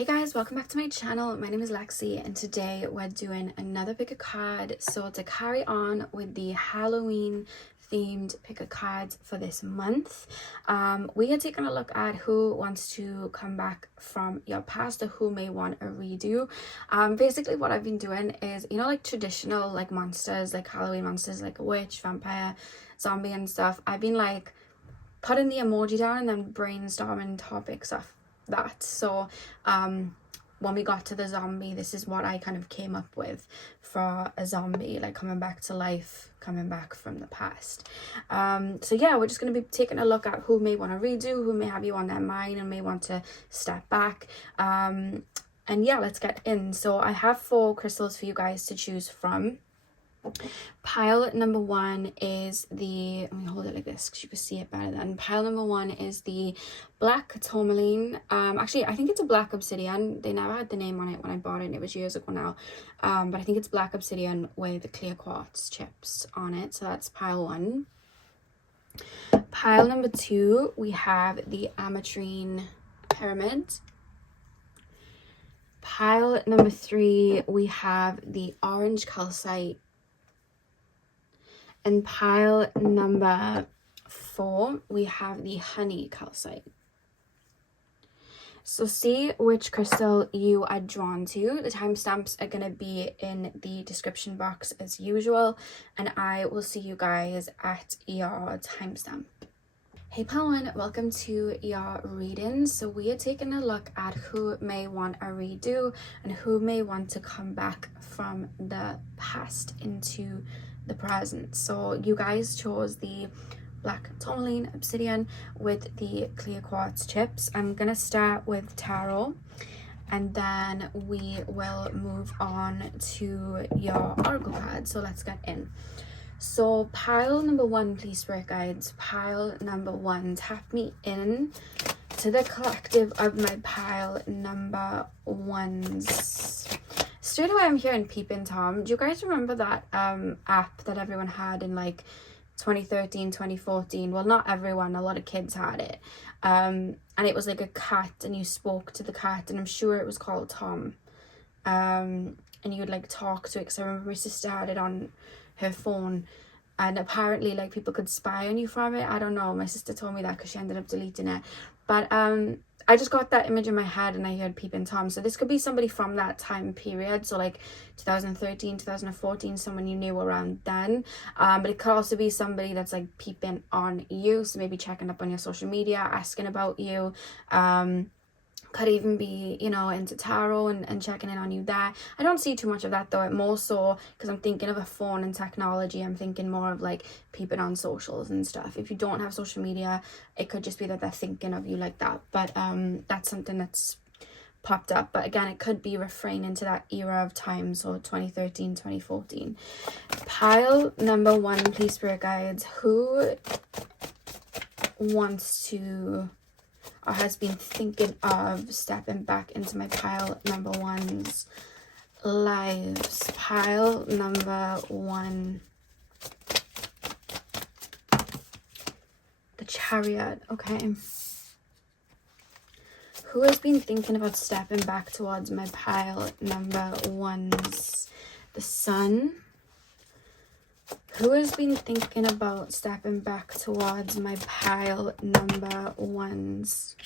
Hey guys, welcome back to my channel. My name is Lexi and today we're doing another pick a card. So to carry on with the Halloween themed pick a cards for this month, we are taking a look at who wants to come back from your past or who may want a redo. Basically what I've been doing is, you know, like traditional like monsters, like Halloween monsters, like a witch, vampire, zombie and stuff. I've been like putting the emoji down and then brainstorming topics of that. So when we got to the zombie, this is what I kind of came up with for a zombie, like coming back to life, coming back from the past. So yeah, we're just going to be taking a look at who may want to redo, who may have you on their mind and may want to step back. And yeah, let's get in. So I have 4 crystals for you guys to choose from. Pile number 1 is the, let me hold it like this because you can see it better then. Pile number 1 is the black tourmaline. Actually I think it's a black obsidian. They never had the name on it when I bought it and it was years ago now. But I think it's black obsidian with the clear quartz chips on it. So that's pile 1. Pile number 2, we have the ametrine pyramid. Pile number 3, we have the orange calcite. And pile number 4, we have the honey calcite. So see which crystal you are drawn to. The timestamps are going to be in the description box as usual. And I will see you guys at your timestamp. Hey pile 1, welcome to your reading. So we are taking a look at who may want a redo and who may want to come back from the past into the present. So you guys chose the black tourmaline obsidian with the clear quartz chips. I'm gonna start with tarot and then we will move on to your oracle card. So let's get in. So pile number 1, please, spirit guides. Pile number 1, tap me in to the collective of my pile number 1s. Straight away I'm hearing Peeping Tom. Do you guys remember that app that everyone had in like 2013, 2014? Well, not everyone, a lot of kids had it. And it was like a cat and you spoke to the cat and I'm sure it was called Tom. And you would like talk to it because I remember my sister had it on her phone and apparently like people could spy on you from it. I don't know, my sister told me that because she ended up deleting it. But I just got that image in my head and I heard Peeping Tom. So this could be somebody from that time period. So like 2013, 2014, someone you knew around then. But it could also be somebody that's like peeping on you. So maybe checking up on your social media, asking about you. Could even be, you know, into tarot and checking in on you there. I don't see too much of that though. More so because I'm thinking of a phone and technology. I'm thinking more of like peeping on socials and stuff. If you don't have social media, it could just be that they're thinking of you like that. But that's something that's popped up. But again, it could be referring to that era of time. So 2013, 2014. Pile number 1, please, spirit guides. Who wants to or has been thinking of stepping back into my pile number 1's lives? Pile number 1, the Chariot. Okay, who has been thinking about stepping back towards my pile number 1's the Sun? Who has been thinking about stepping back towards my pile number 1's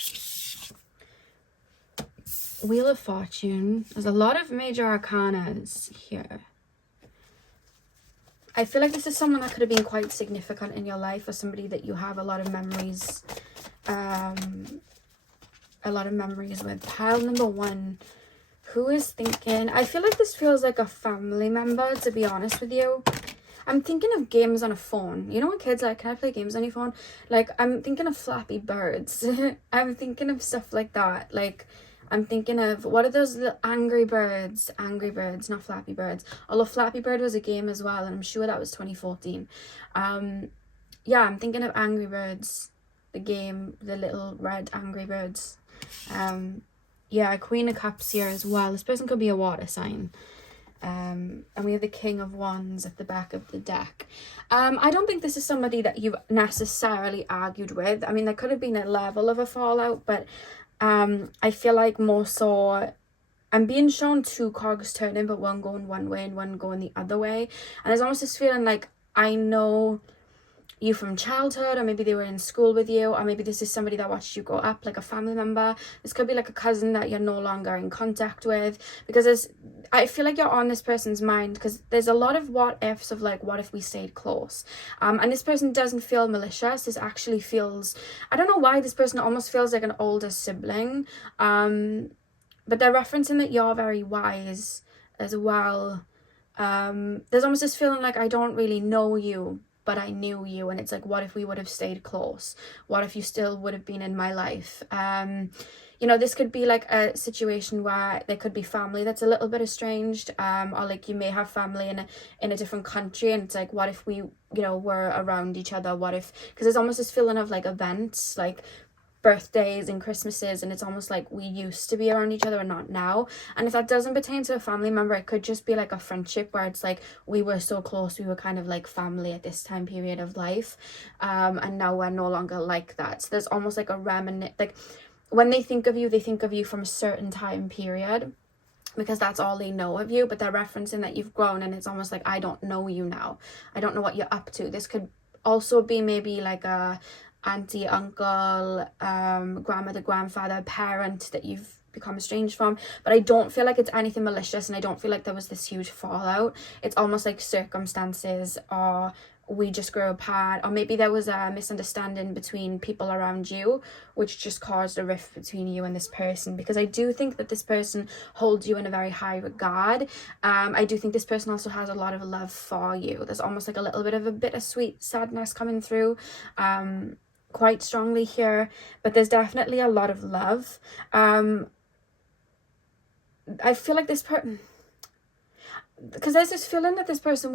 Wheel of Fortune? There's a lot of major arcanas here. I feel like this is someone that could have been quite significant in your life or somebody that you have a lot of memories with. Pile number 1, who is thinking, I feel like this feels like a family member, to be honest with you. I'm thinking of games on a phone. You know when kids are like, can I play games on your phone? Like, I'm thinking of Flappy Birds. I'm thinking of stuff like that. Like, I'm thinking of, what are those little Angry Birds? Angry Birds, not Flappy Birds. Although Flappy Bird was a game as well, and I'm sure that was 2014. Yeah, I'm thinking of Angry Birds, the game, the little red Angry Birds. Yeah, Queen of Cups here as well. This person could be a water sign. And we have the King of Wands at the back of the deck. I don't think this is somebody that you've necessarily argued with. I mean, there could have been a level of a fallout, but I feel like more so I'm being shown two cogs turning, but one going one way and one going the other way. And there's almost this feeling like I know you from childhood, or maybe they were in school with you, or maybe this is somebody that watched you grow up, like a family member. This could be like a cousin that you're no longer in contact with, because I feel like you're on this person's mind, because there's a lot of what ifs of like, what if we stayed close? And this person doesn't feel malicious. This actually feels, I don't know why, this person almost feels like an older sibling. But they're referencing that you're very wise as well. There's almost this feeling like I don't really know you, but I knew you, and it's like, what if we would have stayed close? What if you still would have been in my life? You know, this could be like a situation where there could be family that's a little bit estranged, or like you may have family in a different country, and it's like, what if we, you know, were around each other? What if, because there's almost this feeling of like events, like birthdays and Christmases, and it's almost like we used to be around each other and not now. And if that doesn't pertain to a family member, it could just be like a friendship where it's like we were so close, we were kind of like family at this time period of life, and now we're no longer like that. So there's almost like a remnant, like when they think of you from a certain time period, because that's all they know of you, but they're referencing that you've grown, and it's almost like, I don't know you now, I don't know what you're up to. This could also be maybe like a auntie, uncle, grandmother, grandfather, parent that you've become estranged from, but I don't feel like it's anything malicious, and I don't feel like there was this huge fallout. It's almost like circumstances, or we just grew apart, or maybe there was a misunderstanding between people around you, which just caused a rift between you and this person, because I do think that this person holds you in a very high regard. I do think this person also has a lot of love for you. There's almost like a little bit of a bittersweet sadness coming through, quite strongly here, but there's definitely a lot of love. I feel like this person, because there's this feeling that this person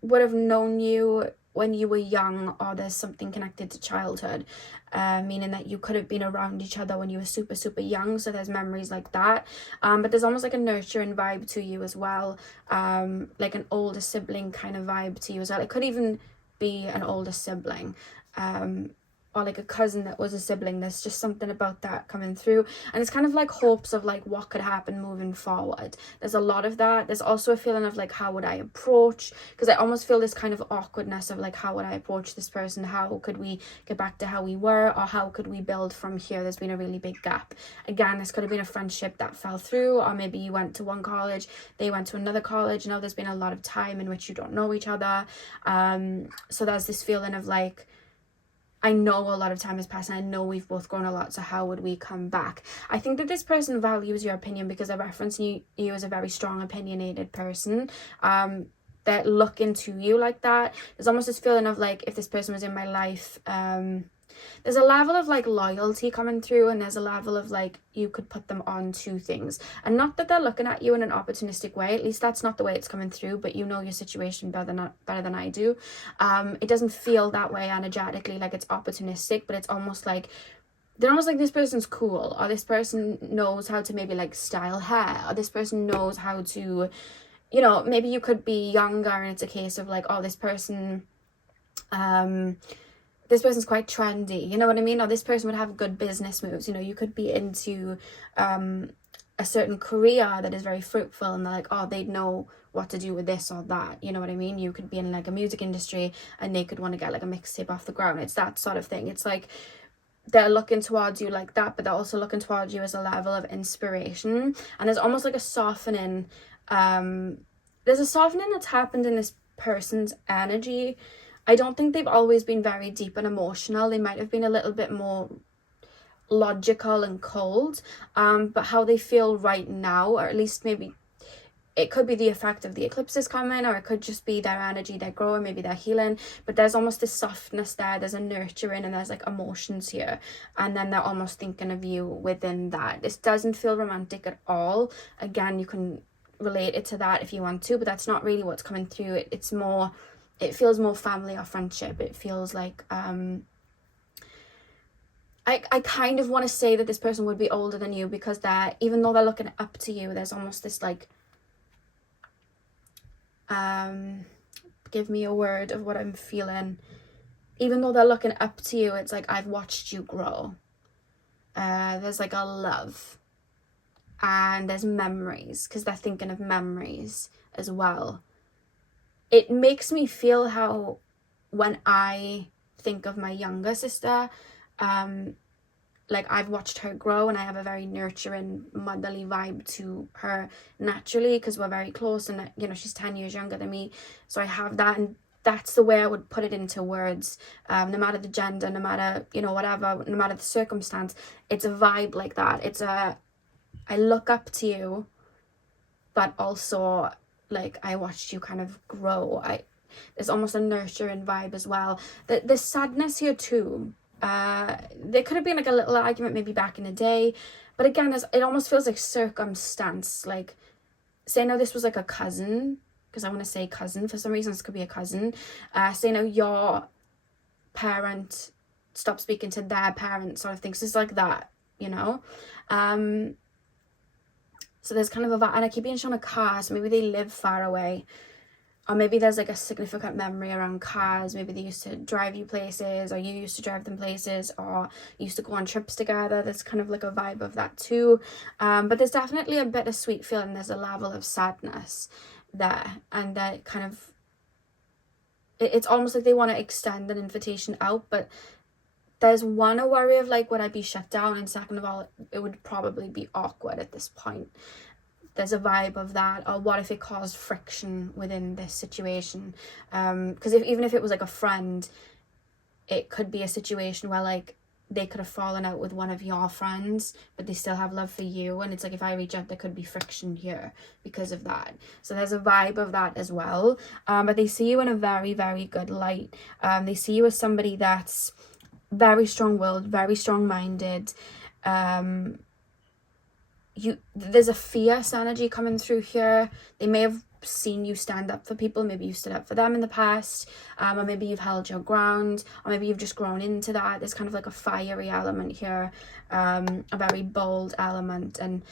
would have known you when you were young, or there's something connected to childhood, meaning that you could have been around each other when you were super, super young, so there's memories like that. But there's almost like a nurturing vibe to you as well, like an older sibling kind of vibe to you as well. It could even be an older sibling, or like a cousin that was a sibling. There's just something about that coming through, and it's kind of like hopes of like what could happen moving forward. There's a lot of that. There's also a feeling of like, how would I approach, because I almost feel this kind of awkwardness of like, how would I approach this person? How could we get back to how we were, or how could we build from here? There's been a really big gap. Again, this could have been a friendship that fell through, or maybe you went to one college, they went to another college. Now there's been a lot of time in which you don't know each other, so there's this feeling of like, I know a lot of time has passed, and I know we've both grown a lot, so how would we come back? I think that this person values your opinion, because they're referencing you as a very strong, opinionated person. They're looking to you like that. There's almost this feeling of like, if this person was in my life, there's a level of like loyalty coming through, and there's a level of like, you could put them on to things, and not that they're looking at you in an opportunistic way. At least that's not the way it's coming through, but you know your situation better than I do. It doesn't feel that way energetically, like it's opportunistic, but it's almost like they're almost like, this person's cool, or this person knows how to maybe like style hair, or this person knows how to, you know, maybe you could be younger and it's a case of like, oh, this person's quite trendy, you know what I mean? Or this person would have good business moves. You know, you could be into a certain career that is very fruitful, and they're like, oh, they'd know what to do with this or that, you know what I mean? You could be in like a music industry, and they could want to get like a mixtape off the ground. It's that sort of thing. It's like they're looking towards you like that, but they're also looking towards you as a level of inspiration. And there's almost like a softening, there's a softening that's happened in this person's energy. I don't think they've always been very deep and emotional. They might have been a little bit more logical and cold, but how they feel right now, or at least maybe it could be the effect of the eclipses coming, or it could just be their energy, they're growing, maybe they're healing, but there's almost this softness there, there's a nurturing, and there's like emotions here, and then they're almost thinking of you within that. This doesn't feel romantic at all. Again, you can relate it to that if you want to, but that's not really what's coming through. It's more, it feels more family or friendship. It feels like I kind of want to say that this person would be older than you, because they're, even though they're looking up to you, there's almost this like give me a word of what I'm feeling. Even though they're looking up to you, it's like, I've watched you grow. there's like a love, and there's memories, because they're thinking of memories as well. It makes me feel how when I think of my younger sister, like I've watched her grow, and I have a very nurturing motherly vibe to her naturally, because we're very close, and you know, she's 10 years younger than me, so I have that, and that's the way I would put it into words. No matter the gender, no matter, you know, whatever, no matter the circumstance, it's a vibe like that. It's a, I look up to you, but also like I watched you kind of grow. There's almost a nurturing vibe as well. There's sadness here too. There could have been like a little argument maybe back in the day, but again, it almost feels like circumstance. Like, say now this was like a cousin, because I want to say cousin for some reason. This could be a cousin. Say now your parent stopped speaking to their parent, sort of things. So it's like that, you know. So there's kind of a, and I keep being shown a car, so maybe they live far away. Or maybe there's like a significant memory around cars. Maybe they used to drive you places, or you used to drive them places, or you used to go on trips together. There's kind of like a vibe of that too. But there's definitely a bittersweet feeling. There's a level of sadness there. And that kind of, it's almost like they want to extend an invitation out. But there's one, a worry of like, would I be shut down? And second of all, it would probably be awkward at this point. There's a vibe of that. Or what if it caused friction within this situation? Because even if it was like a friend, it could be a situation where like they could have fallen out with one of your friends, but they still have love for you, and it's like if I reach out, there could be friction here because of that. So there's a vibe of that as well. But they see you in a very, very good light. They see you as somebody that's very strong-willed, very strong-minded. There's a fierce energy coming through here. They may have seen you stand up for people. Maybe you stood up for them in the past, or maybe you've held your ground, or maybe you've just grown into that. There's kind of like a fiery element here, a very bold element, and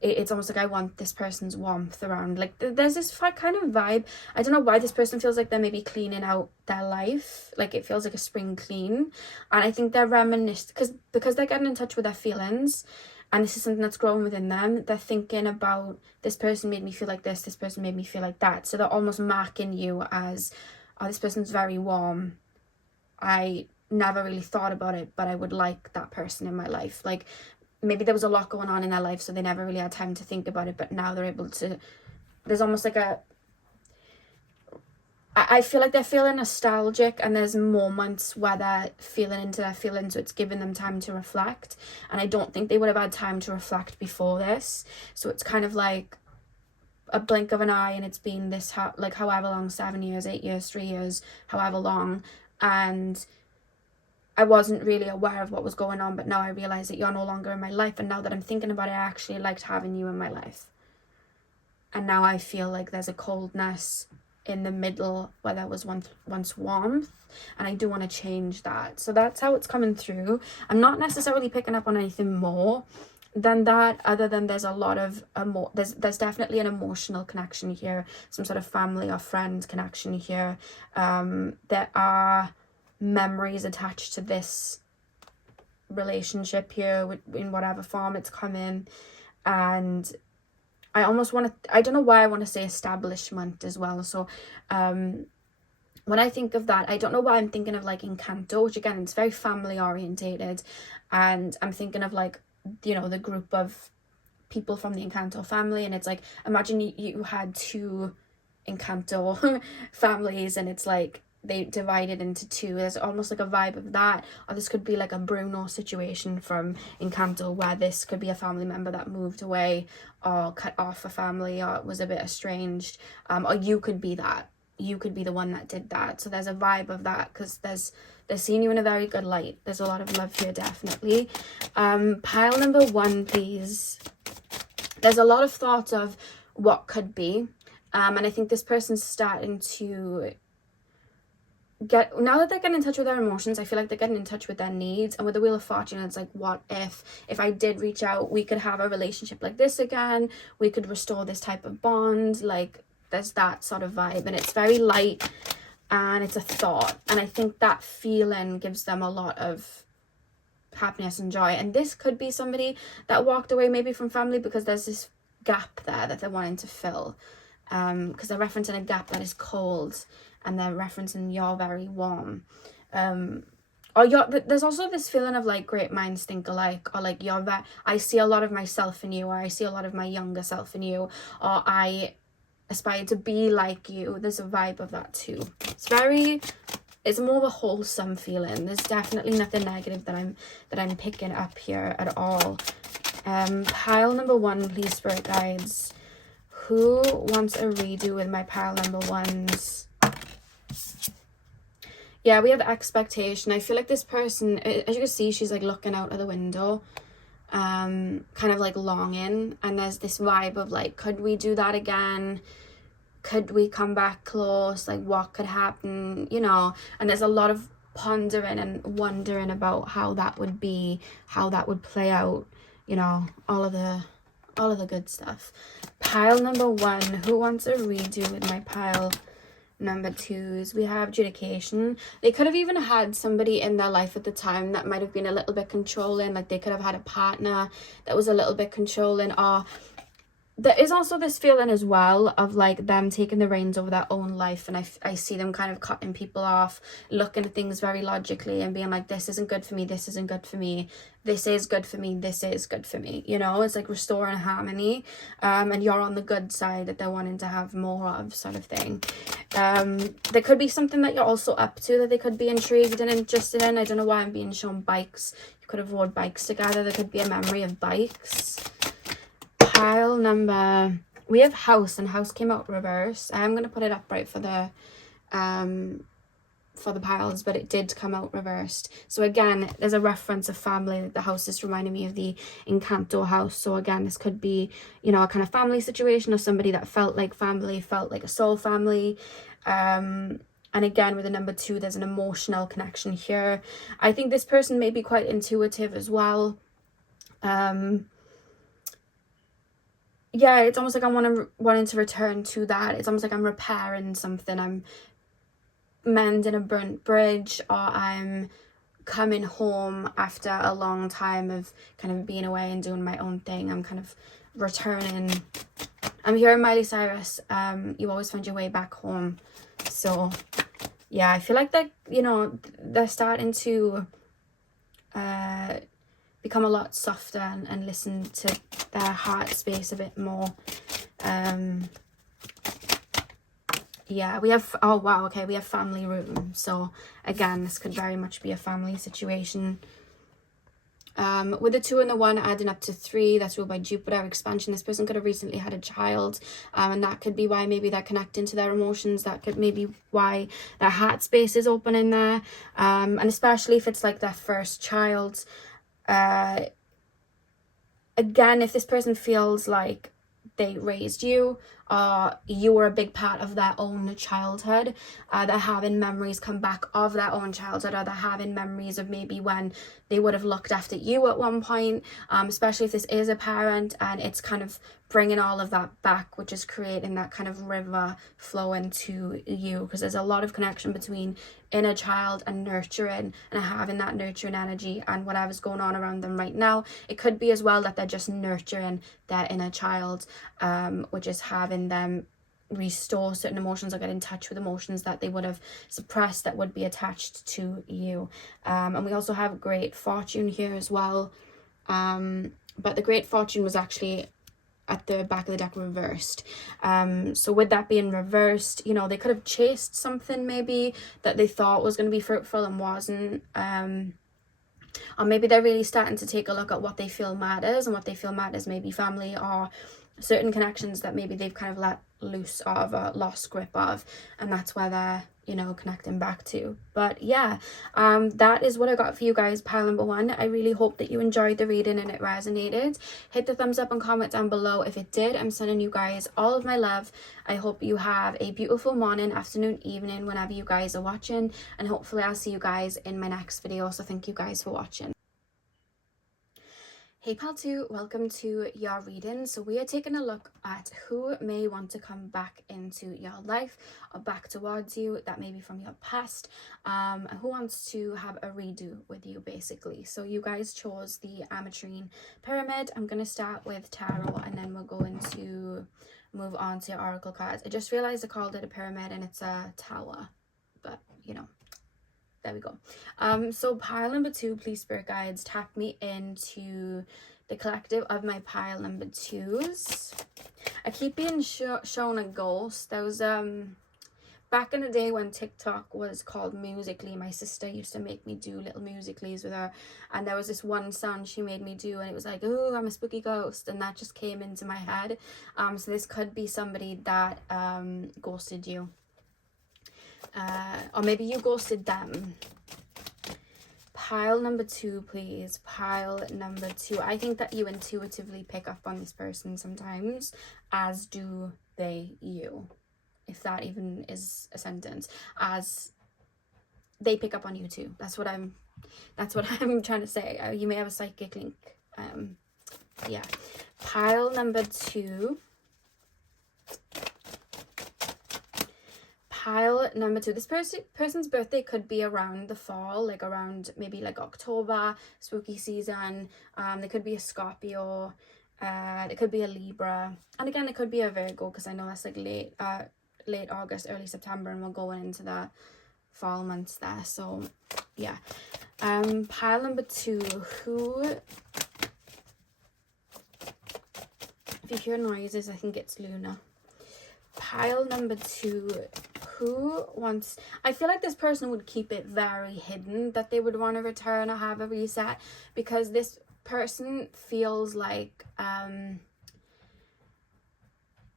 it's almost like I want this person's warmth around. Like there's this kind of vibe. I don't know why this person feels like they're maybe cleaning out their life. Like it feels like a spring clean, and I think they're reminiscent because they're getting in touch with their feelings. And this is something that's growing within them. They're thinking about, this person made me feel like this person made me feel like that. So they're almost marking you as, oh, this person's very warm. I never really thought about it, but I would like that person in my life. Like maybe there was a lot going on in their life, so they never really had time to think about it, but now they're able to. There's almost like I feel like they're feeling nostalgic, and there's moments where they're feeling into their feelings, so it's giving them time to reflect. And I don't think they would have had time to reflect before this. So it's kind of like a blink of an eye, and it's been this, like however long, 7 years, 8 years, 3 years, however long. And I wasn't really aware of what was going on, but now I realize that you're no longer in my life. And now that I'm thinking about it, I actually liked having you in my life. And now I feel like there's a coldness in the middle where there was once warmth, and I do want to change that. So that's how it's coming through. I'm not necessarily picking up on anything more than that, other than there's a lot of there's definitely an emotional connection here, some sort of family or friend connection here. There are memories attached to this relationship here in whatever form it's come in. And I almost want to, I don't know why I want to say establishment as well. So when I think of that, I don't know why I'm thinking of like Encanto, which again, it's very family orientated. And I'm thinking of like, you know, the group of people from the Encanto family. And it's like, imagine you had two Encanto families, and it's like they divided into two. There's almost like a vibe of that. Or this could be like a Bruno situation from Encanto, where this could be a family member that moved away or cut off a family or was a bit estranged. Or you could be that. You could be the one that did that. So there's a vibe of that, because they're seeing you in a very good light. There's a lot of love here, definitely. Pile number 1, please. There's a lot of thought of what could be. And I think this person's starting to now that they're getting in touch with their emotions, I feel like they're getting in touch with their needs. And with the Wheel of Fortune, it's like, what if I did reach out, we could have a relationship like this again, we could restore this type of bond. Like there's that sort of vibe, and it's very light, and it's a thought. And I think that feeling gives them a lot of happiness and joy. And this could be somebody that walked away maybe from family because there's this gap there that they're wanting to fill, because they're referencing a gap that is cold, and they're referencing you're very warm, or there's also this feeling of like great minds think alike, or like I see a lot of myself in you, or I see a lot of my younger self in you, or I aspire to be like you. There's a vibe of that too. It's more of a wholesome feeling. There's definitely nothing negative that I'm picking up here at all. Pile number 1, please, spirit guides. Who wants a redo with my pile number 1s? Yeah, we have expectation. I feel like this person, as you can see, she's like looking out of the window, kind of like longing, and there's this vibe of like, could we do that again? Could we come back close? Like, what could happen, you know? And there's a lot of pondering and wondering about how that would be, how that would play out, you know, all of the good stuff. Pile number 1, who wants a redo with my pile number 2s? We have adjudication. They could have even had somebody in their life at the time that might have been a little bit controlling. Like, they could have had a partner that was a little bit controlling, or there is also this feeling as well of like them taking the reins over their own life, and I see them kind of cutting people off, looking at things very logically and being like, this isn't good for me, this isn't good for me, this is good for me, this is good for me, you know? It's like restoring harmony, and you're on the good side that they're wanting to have more of, sort of thing. There could be something that you're also up to that they could be intrigued and interested in. I don't know why I'm being shown bikes. You could have rode bikes together. There could be a memory of bikes. Pile number, we have house, and house came out reverse. I'm going to put it upright for the piles, but it did come out reversed. So again, there's a reference of family. The house is reminding me of the Encanto house. So again, this could be, you know, a kind of family situation, or somebody that felt like family, felt like a soul family. And again, with the number 2, there's an emotional connection here. I think this person may be quite intuitive as well. Yeah, it's almost like I'm wanting to return to that. It's almost like I'm repairing something. I'm mending a burnt bridge, or I'm coming home after a long time of kind of being away and doing my own thing. I'm kind of returning. I'm hearing Miley Cyrus, you always find your way back home. So yeah, I feel like that, you know, they're starting to become a lot softer and listen to their heart space a bit more. Yeah, we have, oh wow, okay, we have family room. So again, this could very much be a family situation. With the 2 and the 1 adding up to 3, that's ruled by Jupiter expansion. This person could have recently had a child, and that could be why maybe they're connecting to their emotions. That could maybe why their heart space is open in there, and especially if it's like their first child. Again, if this person feels like they raised you, or you were a big part of their own childhood, they're having memories come back of their own childhood, or they're having memories of maybe when they would have looked after you at one point, especially if this is a parent, and it's kind of bringing all of that back, which is creating that kind of river flowing to you, because there's a lot of connection between inner child and nurturing, and having that nurturing energy and whatever's going on around them right now. It could be as well that they're just nurturing their inner child, which is having them restore certain emotions or get in touch with emotions that they would have suppressed that would be attached to you. And we also have great fortune here as well, but the great fortune was actually at the back of the deck reversed. So with that being reversed, you know, they could have chased something maybe that they thought was going to be fruitful and wasn't, or maybe they're really starting to take a look at what they feel matters, and what they feel matters maybe family or certain connections that maybe they've kind of let loose of or lost grip of, and that's where they're, you know, connecting back to. But yeah, that is what I got for you guys, pile number 1. I really hope that you enjoyed the reading and it resonated. Hit the thumbs up and comment down below if it did. I'm sending you guys all of my love. I hope you have a beautiful morning, afternoon, evening, whenever you guys are watching, and hopefully I'll see you guys in my next video. So thank you guys for watching. Hey pal 2, welcome to your reading. So we are taking a look at who may want to come back into your life or back towards you, that may be from your past, and who wants to have a redo with you basically. So you guys chose the Ametrine Pyramid. I'm going to start with Tarot and then we're going to move on to Oracle cards. I just realized I called it a pyramid and it's a tower, but you know. There we go. So pile number 2, please spirit guides, tap me into the collective of my pile number 2s. I keep being shown a ghost. There was back in the day when TikTok was called Musical.ly, my sister used to make me do little Musical.lys with her, and there was this one song she made me do and it was like, oh, I'm a spooky ghost, and that just came into my head. So this could be somebody that ghosted you. Or maybe you ghosted them. Pile number 2, please. Pile number 2. I think that you intuitively pick up on this person sometimes, as do they you. If that even is a sentence. As they pick up on you too. That's what I'm trying to say. You may have a psychic link. Yeah. Pile number 2. Pile number 2. This person's birthday could be around the fall, like around maybe like October, spooky season. They could be a Scorpio. It could be a Libra, and again it could be a Virgo, because I know that's like late August, early September, and we're going into the fall months there. So yeah. Pile number 2. Who? If you hear noises, I think it's Luna. Pile number 2. Who wants... I feel like this person would keep it very hidden that they would want to return or have a reset, because this person feels like...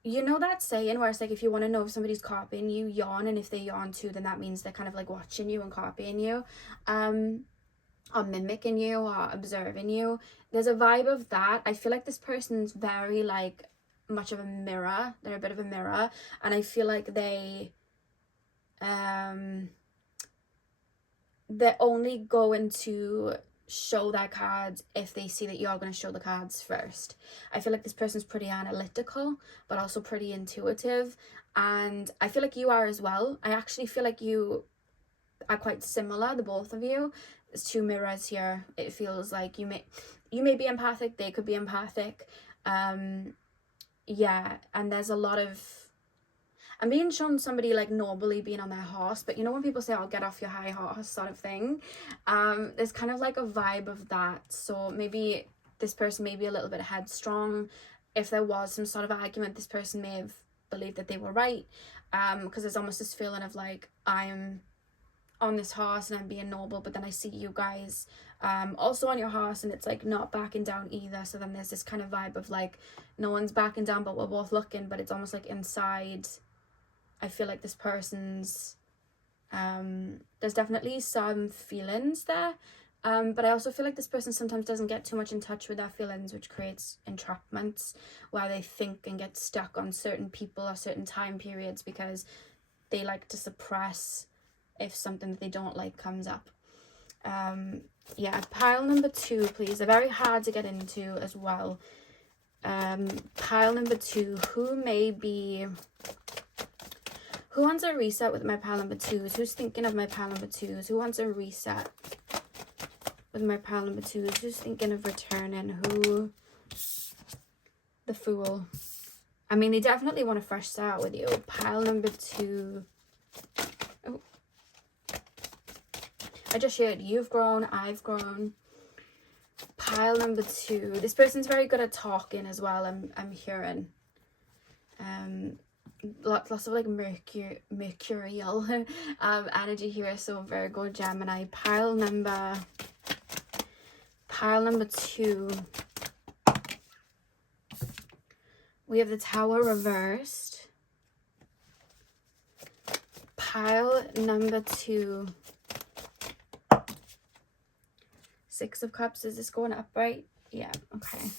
you know that saying where it's like, if you want to know if somebody's copying you, yawn, and if they yawn too, then that means they're kind of like watching you and copying you, or mimicking you or observing you. There's a vibe of that. I feel like this person's very like much of a mirror. They're a bit of a mirror, and I feel like they're only going to show their cards if they see that you're going to show the cards first. I feel like this person's pretty analytical, but also pretty intuitive, and I feel like you are as well. I actually feel like you are quite similar, the both of you. There's 2 mirrors here. It feels like you may be empathic, they could be empathic. Yeah, and there's a lot of... I'm being shown somebody like nobly being on their horse, but you know when people say, oh, get off your high horse sort of thing, there's kind of like a vibe of that. So maybe this person may be a little bit headstrong. If there was some sort of argument, this person may have believed that they were right, because there's almost this feeling of like, I'm on this horse and I'm being noble, but then I see you guys also on your horse and it's like not backing down either. So then there's this kind of vibe of like, no one's backing down but we're both looking, but it's almost like inside I feel like this person's there's definitely some feelings there, but I also feel like this person sometimes doesn't get too much in touch with their feelings, which creates entrapments where they think and get stuck on certain people or certain time periods because they like to suppress if something that they don't like comes up. Yeah, pile number 2, please. They're very hard to get into as well. Pile number 2, who wants a reset with my pile number 2s? Who's thinking of my pile number 2s? Who wants a reset with my pile number 2s? Who's thinking of returning? Who? The Fool. I mean, they definitely want a fresh start with you. Pile number 2. Oh. I just shared you've grown, I've grown. Pile number 2. This person's very good at talking as well, I'm hearing. Lots of like mercurial energy here, so Virgo, Gemini. Pile number 2, we have the Tower reversed. Pile number 2, 6 of Cups. Is this going up right? Yeah, okay.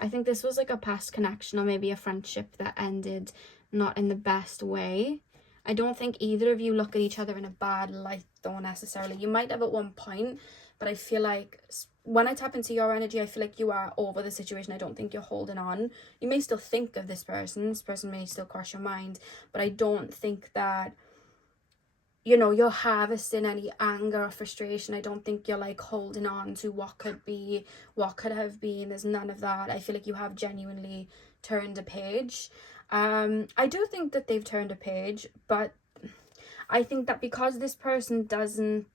I think this was like a past connection or maybe a friendship that ended not in the best way. I don't think either of you look at each other in a bad light though necessarily. You might have at one point, but I feel like when I tap into your energy, I feel like you are over the situation. I don't think you're holding on. You may still think of this person may still cross your mind, but I don't think that, you know, you're harvesting any anger or frustration. I don't think you're like holding on to what could be, what could have been. There's none of that. I feel like you have genuinely turned a page. I do think that they've turned a page, but I think that because this person doesn't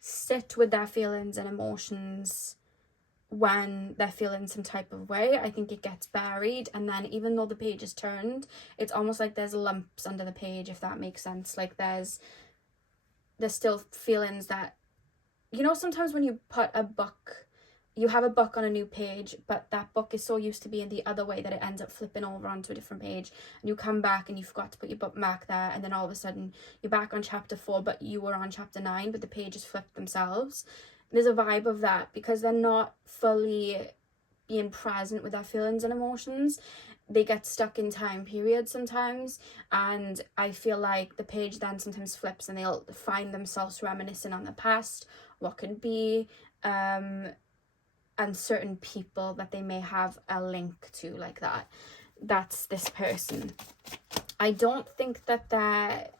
sit with their feelings and emotions when they're feeling some type of way, I think it gets buried, and then even though the page is turned, it's almost like there's lumps under the page, if that makes sense. Like there's still feelings that, you know, sometimes when you put a book, you have a book on a new page, but that book is so used to being the other way that it ends up flipping over onto a different page, and you come back and you forgot to put your bookmark there, and then all of a sudden you're back on chapter 4, but you were on chapter 9, but the pages flipped themselves. There's a vibe of that because they're not fully being present with their feelings and emotions. They get stuck in time periods sometimes, and I feel like the page then sometimes flips and they'll find themselves reminiscing on the past, what could be, and certain people that they may have a link to like that. That's this person. I don't think that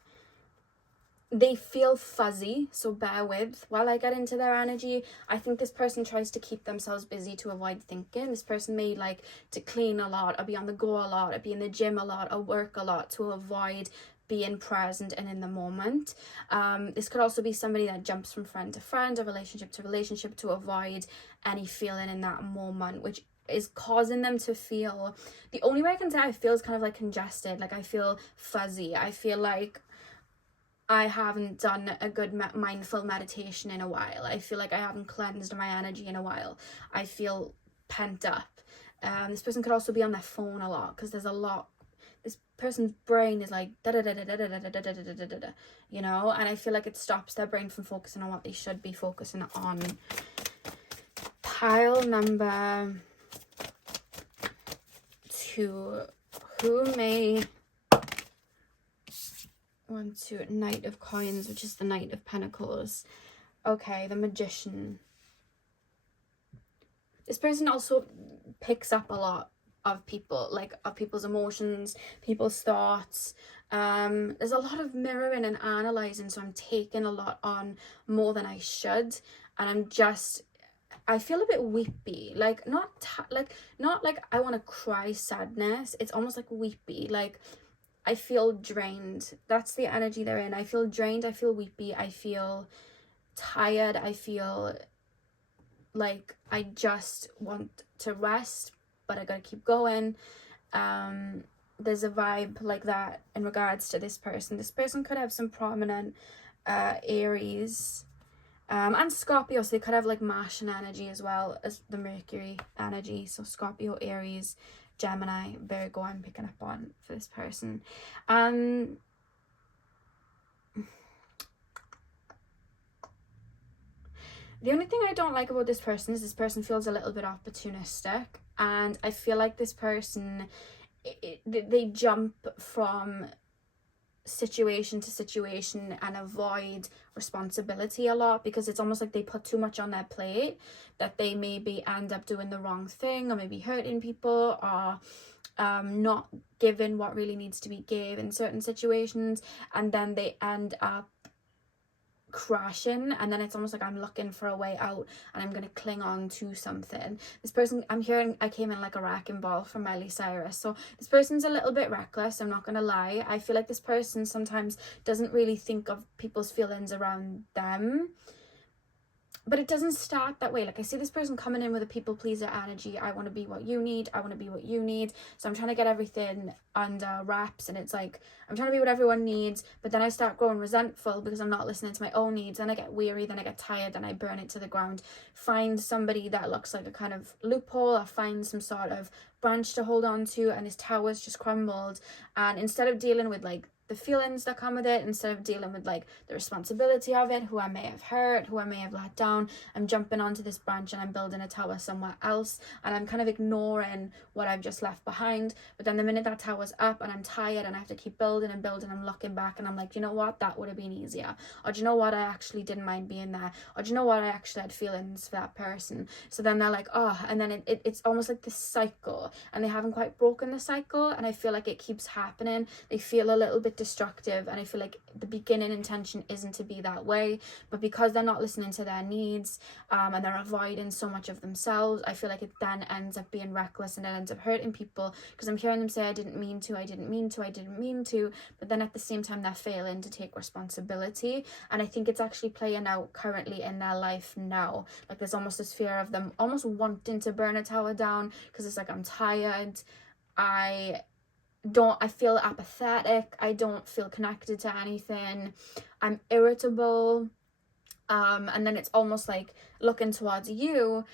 they feel fuzzy, so bear with while I get into their energy. I think this person tries to keep themselves busy to avoid thinking. This person may like to clean a lot, or be on the go a lot, or be in the gym a lot, or work a lot to avoid being present and in the moment. This could also be somebody that jumps from friend to friend, or relationship to relationship, to avoid any feeling in that moment, which is causing them to feel, the only way I can say I feel is kind of like congested. Like I feel fuzzy. I feel like I haven't done a good mindful meditation in a while. I feel like I haven't cleansed my energy in a while. I feel pent up. This person could also be on their phone a lot, because there's a lot, this person's brain is like da da da da da da da da da da da da, you know, and I feel like it stops their brain from focusing on what they should be focusing on. Pile number 2, who may want to Knight of Coins, which is the Knight of Pentacles. Okay, the Magician. This person also picks up a lot of people, like of people's emotions, people's thoughts. There's a lot of mirroring and analyzing, so I'm taking a lot on more than I should, and I feel a bit weepy, like not like I want to cry sadness. It's almost like weepy, like I feel drained. That's the energy they're in. I feel drained. I feel weepy. I feel tired. I feel like I just want to rest, but I gotta keep going. There's a vibe like that in regards to this person. This person could have some prominent Aries and Scorpio, so they could have like Martian energy as well as the Mercury energy. So Scorpio, Aries, Gemini, Virgo, I'm picking up on for this person. The only thing I don't like about this person is this person feels a little bit opportunistic, and I feel like this person, they jump from situation to situation and avoid responsibility a lot, because it's almost like they put too much on their plate, that they maybe end up doing the wrong thing, or maybe hurting people, or not giving what really needs to be given in certain situations, and then they end up crashing, and then it's almost like I'm looking for a way out and I'm gonna cling on to something. This person, I'm hearing, I came in like a wrecking ball from Miley Cyrus, so this person's a little bit reckless, I'm not gonna lie. I feel like this person sometimes doesn't really think of people's feelings around them, but it doesn't start that way. Like I see this person coming in with a people pleaser energy. I want to be what you need, I want to be what you need, so I'm trying to get everything under wraps, and it's like I'm trying to be what everyone needs, but then I start growing resentful because I'm not listening to my own needs. Then I get weary, then I get tired, then I burn it to the ground. Find somebody that looks like a kind of loophole, or find some sort of branch to hold on to, and this tower's just crumbled. And instead of dealing with like the feelings that come with it, instead of dealing with like the responsibility of it, who I may have hurt, who I may have let down. I'm jumping onto this branch and I'm building a tower somewhere else, and I'm kind of ignoring what I've just left behind. But then the minute that tower's up and I'm tired and I have to keep building and building, I'm looking back and I'm like, do you know what, that would have been easier. Or do you know what, I actually didn't mind being there. Or do you know what, I actually had feelings for that person. So then they're like, oh, and then it's almost like this cycle, and they haven't quite broken the cycle, and I feel like it keeps happening. They feel a little bit destructive, and I feel like the beginning intention isn't to be that way, but because they're not listening to their needs, and they're avoiding so much of themselves, I feel like it then ends up being reckless, and it ends up hurting people, because I'm hearing them say, I didn't mean to, but then at the same time they're failing to take responsibility. And I think it's actually playing out currently in their life now. Like there's almost this fear of them almost wanting to burn a tower down, because it's like, I'm tired, I feel apathetic, I don't feel connected to anything, I'm irritable, and then it's almost like looking towards you,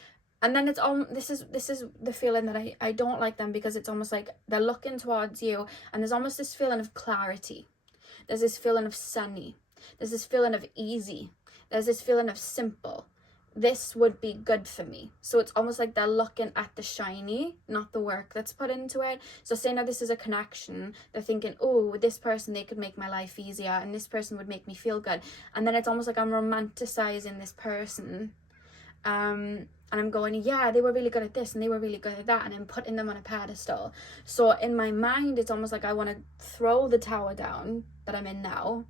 and then it's all this is the feeling that I don't like them, because it's almost like they're looking towards you, and there's almost this feeling of clarity, there's this feeling of sunny, there's this feeling of easy, there's this feeling of simple. This would be good for me. So it's almost like they're looking at the shiny, not the work that's put into it. So say now this is a connection, they're thinking, oh, with this person they could make my life easier, and this person would make me feel good. And then it's almost like I'm romanticizing this person, and I'm going, yeah, they were really good at this and they were really good at that, and I'm putting them on a pedestal. So in my mind it's almost like I want to throw the tower down that I'm in now,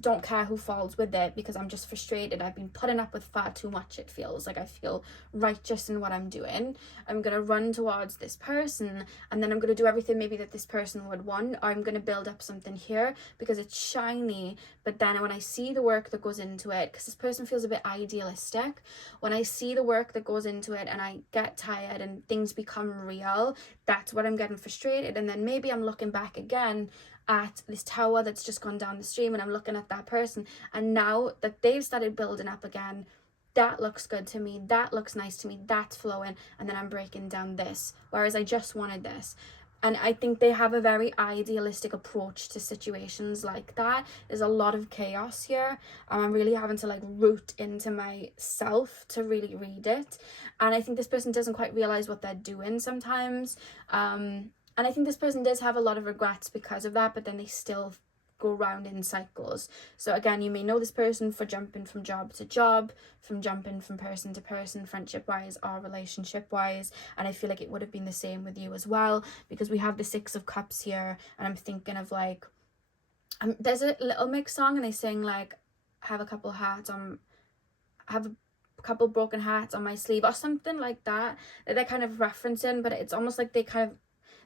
don't care who falls with it, because I'm just frustrated. I've been putting up with far too much. It feels like I feel righteous in what I'm doing. I'm going to run towards this person, and then I'm going to do everything maybe that this person would want, or I'm going to build up something here because it's shiny. But then when I see the work that goes into it, because this person feels a bit idealistic, when I see the work that goes into it and I get tired and things become real, that's what I'm getting frustrated. And then maybe I'm looking back again at this tower that's just gone down the stream, and I'm looking at that person, and now that they've started building up again, that looks good to me, that looks nice to me, that's flowing, and then I'm breaking down this, whereas I just wanted this. And I think they have a very idealistic approach to situations like that. There's a lot of chaos here, and I'm really having to like root into myself to really read it. And I think this person doesn't quite realize what they're doing sometimes, and I think this person does have a lot of regrets because of that, but then they still go around in cycles. So again, you may know this person for jumping from job to job, from jumping from person to person, friendship-wise or relationship-wise. And I feel like it would have been the same with you as well, because we have the Six of Cups here, and I'm thinking of like, there's a Little Mix song, and they sing like, have a couple broken hearts on my sleeve, or something like that they're kind of referencing. But it's almost like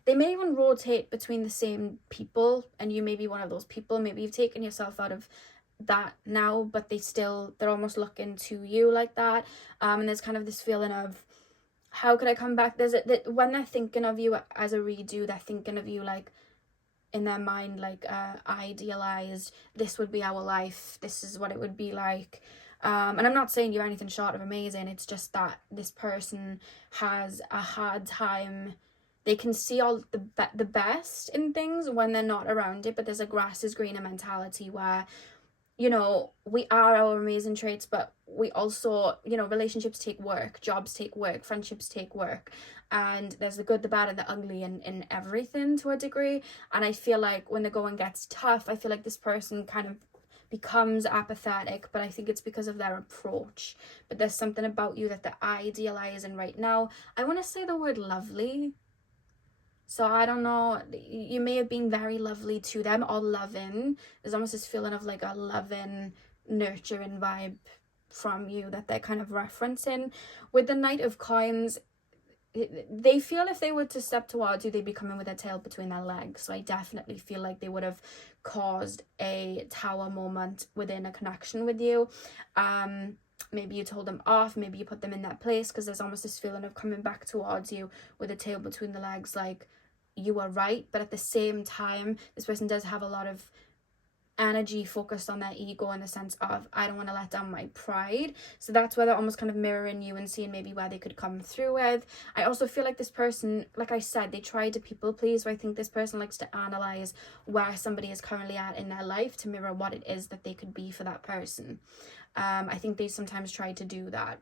they may even rotate between the same people, and you may be one of those people. Maybe you've taken yourself out of that now, but they're almost looking to you like that. And there's kind of this feeling of, how could I come back? When they're thinking of you as a redo, they're thinking of you like in their mind, like idealized, this would be our life, this is what it would be like. And I'm not saying you're anything short of amazing, it's just that this person has a hard time. They can see all the best in things when they're not around it, but there's a grass is greener mentality where, you know, we are our amazing traits, but we also, you know, relationships take work, jobs take work, friendships take work, and there's the good, the bad, and the ugly in everything to a degree. And I feel like when the going gets tough, I feel like this person kind of becomes apathetic, but I think it's because of their approach. But there's something about you that they're idealizing right now. I want to say the word lovely. So I don't know, you may have been very lovely to them, or loving. There's almost this feeling of like a loving, nurturing vibe from you that they're kind of referencing. With the Knight of Coins, they feel if they were to step towards you, they'd be coming with their tail between their legs. So I definitely feel like they would have caused a tower moment within a connection with you. Maybe you told them off, maybe you put them in that place, because there's almost this feeling of coming back towards you with a tail between the legs, like you were right. But at the same time, this person does have a lot of energy focused on their ego, in the sense of, I don't want to let down my pride. So that's where they're almost kind of mirroring you and seeing maybe where they could come through with. I also feel like this person, like I said, they try to people please. So I think this person likes to analyze where somebody is currently at in their life to mirror what it is that they could be for that person. I think they sometimes try to do that,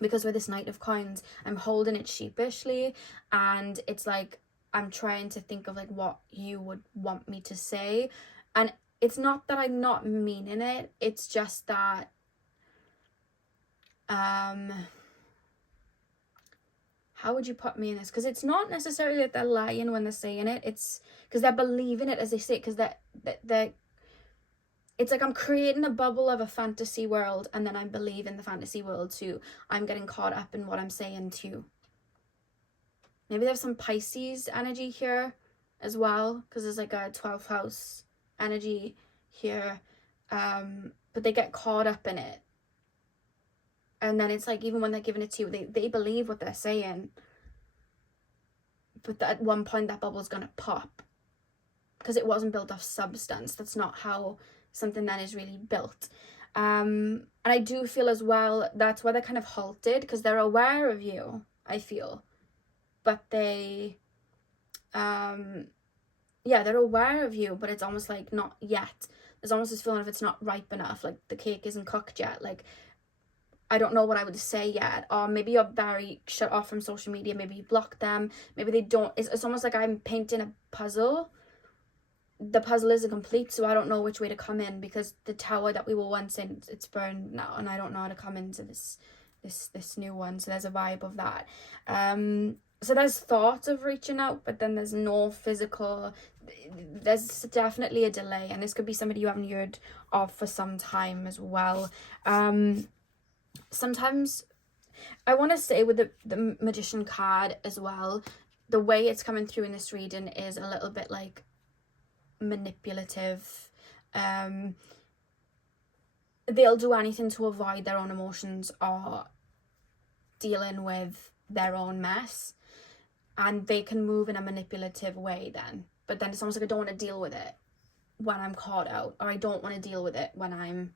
because with this Knight of Coins, I'm holding it sheepishly, and it's like I'm trying to think of like what you would want me to say. And it's not that I'm not meaning it, it's just that how would you put me in this? Because it's not necessarily that they're lying when they're saying it, it's because they're believing it as they say it, because they're it's like I'm creating a bubble of a fantasy world, and then I believe in the fantasy world too. I'm getting caught up in what I'm saying too. Maybe there's some Pisces energy here as well, because there's like a 12th house energy here. But they get caught up in it. And then it's like, even when they're giving it to you, they believe what they're saying. But at one point that bubble's going to pop. Because it wasn't built off substance. That's not how something then is really built. And I do feel as well, that's why they're kind of halted, because they're aware of you, I feel. But they, they're aware of you, but it's almost like not yet. There's almost this feeling of it's not ripe enough, like the cake isn't cooked yet, like I don't know what I would say yet. Or maybe you're very shut off from social media, maybe you block them, maybe they don't. It's almost like I'm painting a puzzle. The puzzle isn't complete, so I don't know which way to come in, because the tower that we were once in, it's burned now, and I don't know how to come into this new one. So there's a vibe of that. So there's thoughts of reaching out, but then there's no physical. There's definitely a delay, and this could be somebody you haven't heard of for some time as well. Sometimes I want to say with the Magician card as well, the way it's coming through in this reading is a little bit like manipulative. They'll do anything to avoid their own emotions or dealing with their own mess, and they can move in a manipulative way then. But then it's almost like I don't want to deal with it when I'm caught out, or I don't want to deal with it when I'm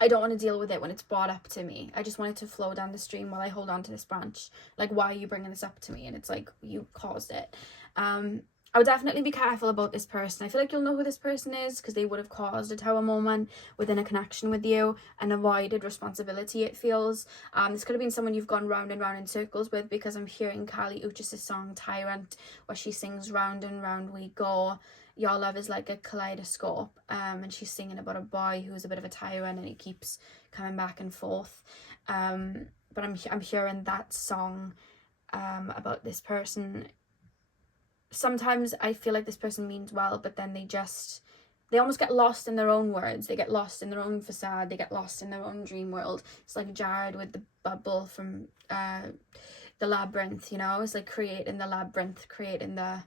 I don't want to deal with it when it's brought up to me. I just want it to flow down the stream while I hold on to this branch. Like, why are you bringing this up to me? And it's like, you caused it. I would definitely be careful about this person. I feel like you'll know who this person is, because they would have caused a tower moment within a connection with you and avoided responsibility, it feels. This could have been someone you've gone round and round in circles with, because I'm hearing Kali Uchis' song Tyrant, where she sings round and round we go. Your love is like a kaleidoscope, and she's singing about a boy who's a bit of a tyrant and he keeps coming back and forth. But I'm hearing that song about this person. Sometimes I feel like this person means well, but then they almost get lost in their own words. They get lost in their own facade. They get lost in their own dream world. It's like Jared with the bubble from the labyrinth, you know? It's like creating the labyrinth, creating the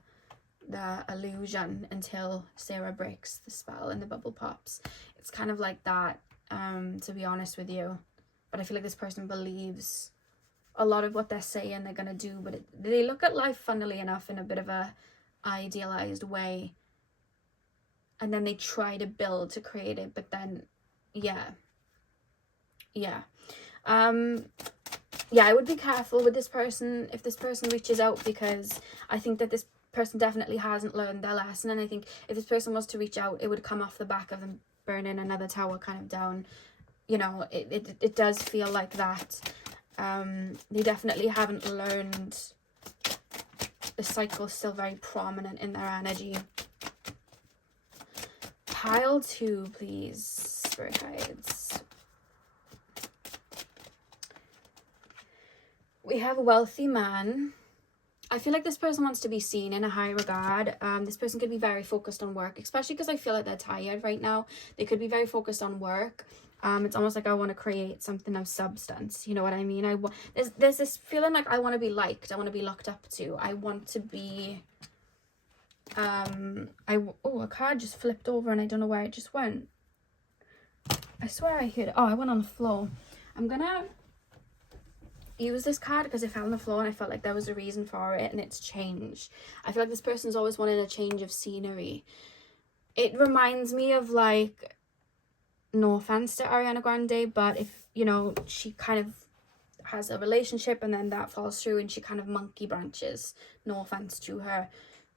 illusion until Sarah breaks the spell and the bubble pops. It's kind of like that, to be honest with you. But I feel like this person believes a lot of what they're saying they're gonna do, but they look at life, funnily enough, in a bit of a idealized way, and then they try to build to create it. But then I would be careful with this person if this person reaches out, because I think that this person definitely hasn't learned their lesson. And I think if this person was to reach out, it would come off the back of them burning another tower kind of down. You know, it does feel like that. They definitely haven't learned. The cycle is still very prominent in their energy. Pile 2, please, spirit guides. We have a wealthy man. I feel like this person wants to be seen in a high regard. This person could be very focused on work, especially because I feel like they're tired right now. They could be very focused on work. It's almost like I want to create something of substance. You know what I mean? There's this feeling like I want to be liked. I want to be looked up to. I want to be... a card just flipped over and I don't know where it just went. I swear I heard it. Oh, I went on the floor. I'm gonna use this card because it fell on the floor and I felt like there was a reason for it, and it's change. I feel like this person's always wanted a change of scenery. It reminds me of, like, no offense to Ariana Grande, but if, you know, she kind of has a relationship and then that falls through and she kind of monkey branches. No offense to her,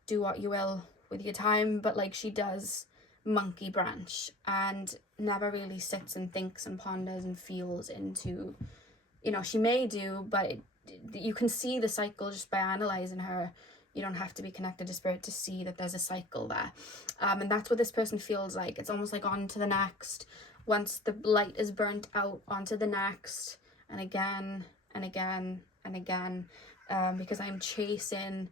do what you will with your time, but like she does monkey branch and never really sits and thinks and ponders and feels into, you know, she may do, but you can see the cycle just by analysing her. You don't have to be connected to spirit to see that there's a cycle there. And that's what this person feels like. It's almost like on to the next. Once the light is burnt out, onto the next, and again and again and again. Because I'm chasing,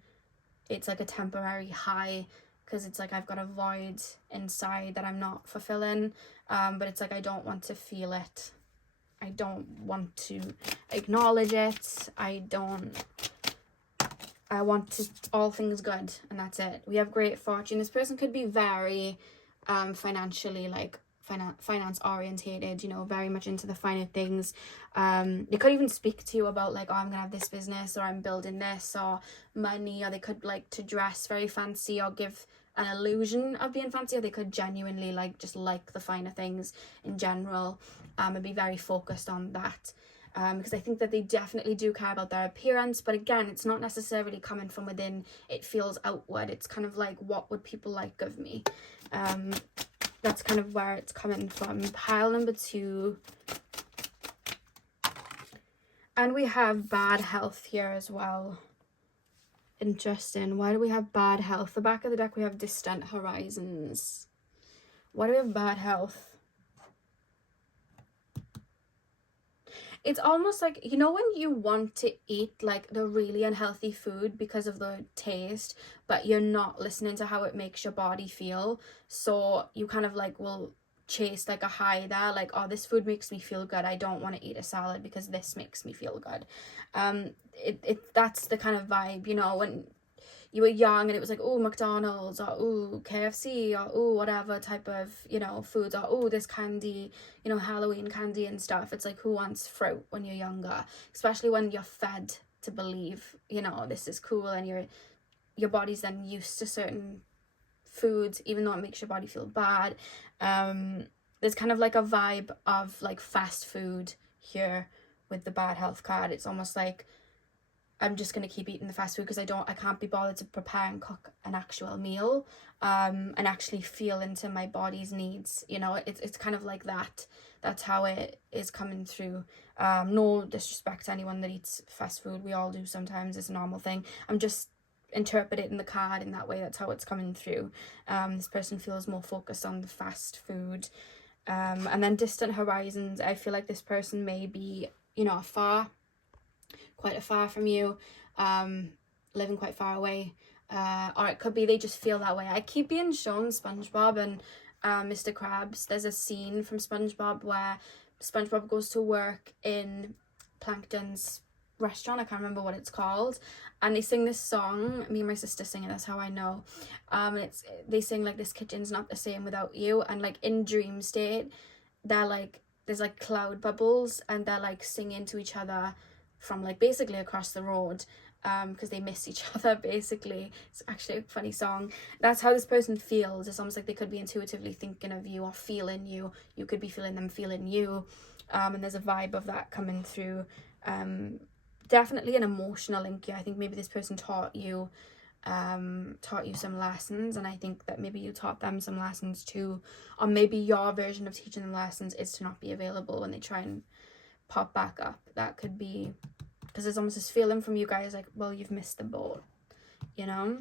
it's like a temporary high, because it's like I've got a void inside that I'm not fulfilling. But it's like I don't want to feel it. I don't want to acknowledge it. I want to, all things good, and that's it. We have great fortune. This person could be very financially, like, finance orientated, you know, very much into the finer things. They could even speak to you about, like, oh, I'm gonna have this business, or I'm building this, or money, or they could like to dress very fancy or give an illusion of being fancy, or they could genuinely like just like the finer things in general, and be very focused on that. Because I think that they definitely do care about their appearance, but again, it's not necessarily coming from within. It feels outward. It's kind of like, what would people like of me? That's kind of where it's coming from. Pile number 2. And we have bad health here as well. Interesting. Why do we have bad health? The back of the deck, we have distant horizons. Why do we have bad health? It's almost like, you know, when you want to eat like the really unhealthy food because of the taste, but you're not listening to how it makes your body feel. So you kind of like will chase like a high there, like, oh, this food makes me feel good. I don't want to eat a salad because this makes me feel good. That's the kind of vibe, you know, when you were young and it was like, oh, McDonald's, or oh, KFC, or oh, whatever type of, you know, foods, or oh, this candy, you know, Halloween candy and stuff. It's like, who wants fruit when you're younger? Especially when you're fed to believe, you know, this is cool, and your body's then used to certain foods, even though it makes your body feel bad. There's kind of like a vibe of like fast food here with the bad health card. It's almost like, I'm just going to keep eating the fast food because I can't be bothered to prepare and cook an actual meal, and actually feel into my body's needs. You know, it's kind of like that. That's how it is coming through. No disrespect to anyone that eats fast food. We all do sometimes. It's a normal thing. I'm just interpreting the card in that way. That's how it's coming through. This person feels more focused on the fast food. And then distant horizons. I feel like this person may be, you know, quite far from you, living quite far away, or it could be they just feel that way. I keep being shown SpongeBob and Mr. Krabs. There's a scene from SpongeBob where SpongeBob goes to work in Plankton's restaurant. I can't remember what it's called, and they sing this song. Me and my sister sing it. That's how I know. They sing like, this kitchen's not the same without you, and like in dream state, they're like, there's like cloud bubbles, and they're like singing to each other from like basically across the road, because they miss each other basically. It's actually a funny song. That's how this person feels. It's almost like they could be intuitively thinking of you or feeling you. You could be feeling them feeling you, and there's a vibe of that coming through. Definitely an emotional link here. I think maybe this person taught you some lessons, and I think that maybe you taught them some lessons too, or maybe your version of teaching them lessons is to not be available when they try and pop back up. That could be, because there's almost this feeling from you guys like, well, you've missed the boat, you know.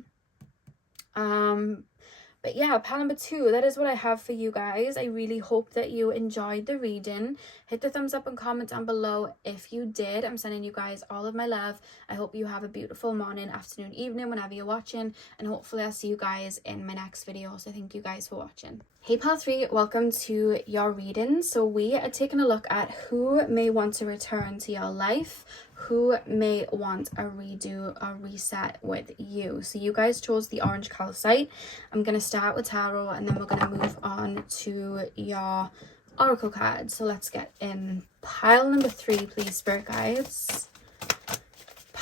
But yeah, pile number 2, that is what I have for you guys. I really hope that you enjoyed the reading. Hit the thumbs up and comment down below if you did. I'm sending you guys all of my love. I hope you have a beautiful morning, afternoon, evening, whenever you're watching, and hopefully I'll see you guys in my next video. So thank you guys for watching. Hey pile 3, welcome to your reading. So we are taking a look at who may want to return to your life, who may want a redo, a reset with you. So you guys chose the orange calcite. I'm going to start with tarot, and then we're going to move on to your oracle cards. So let's get in. Pile number 3, please, spirit guides.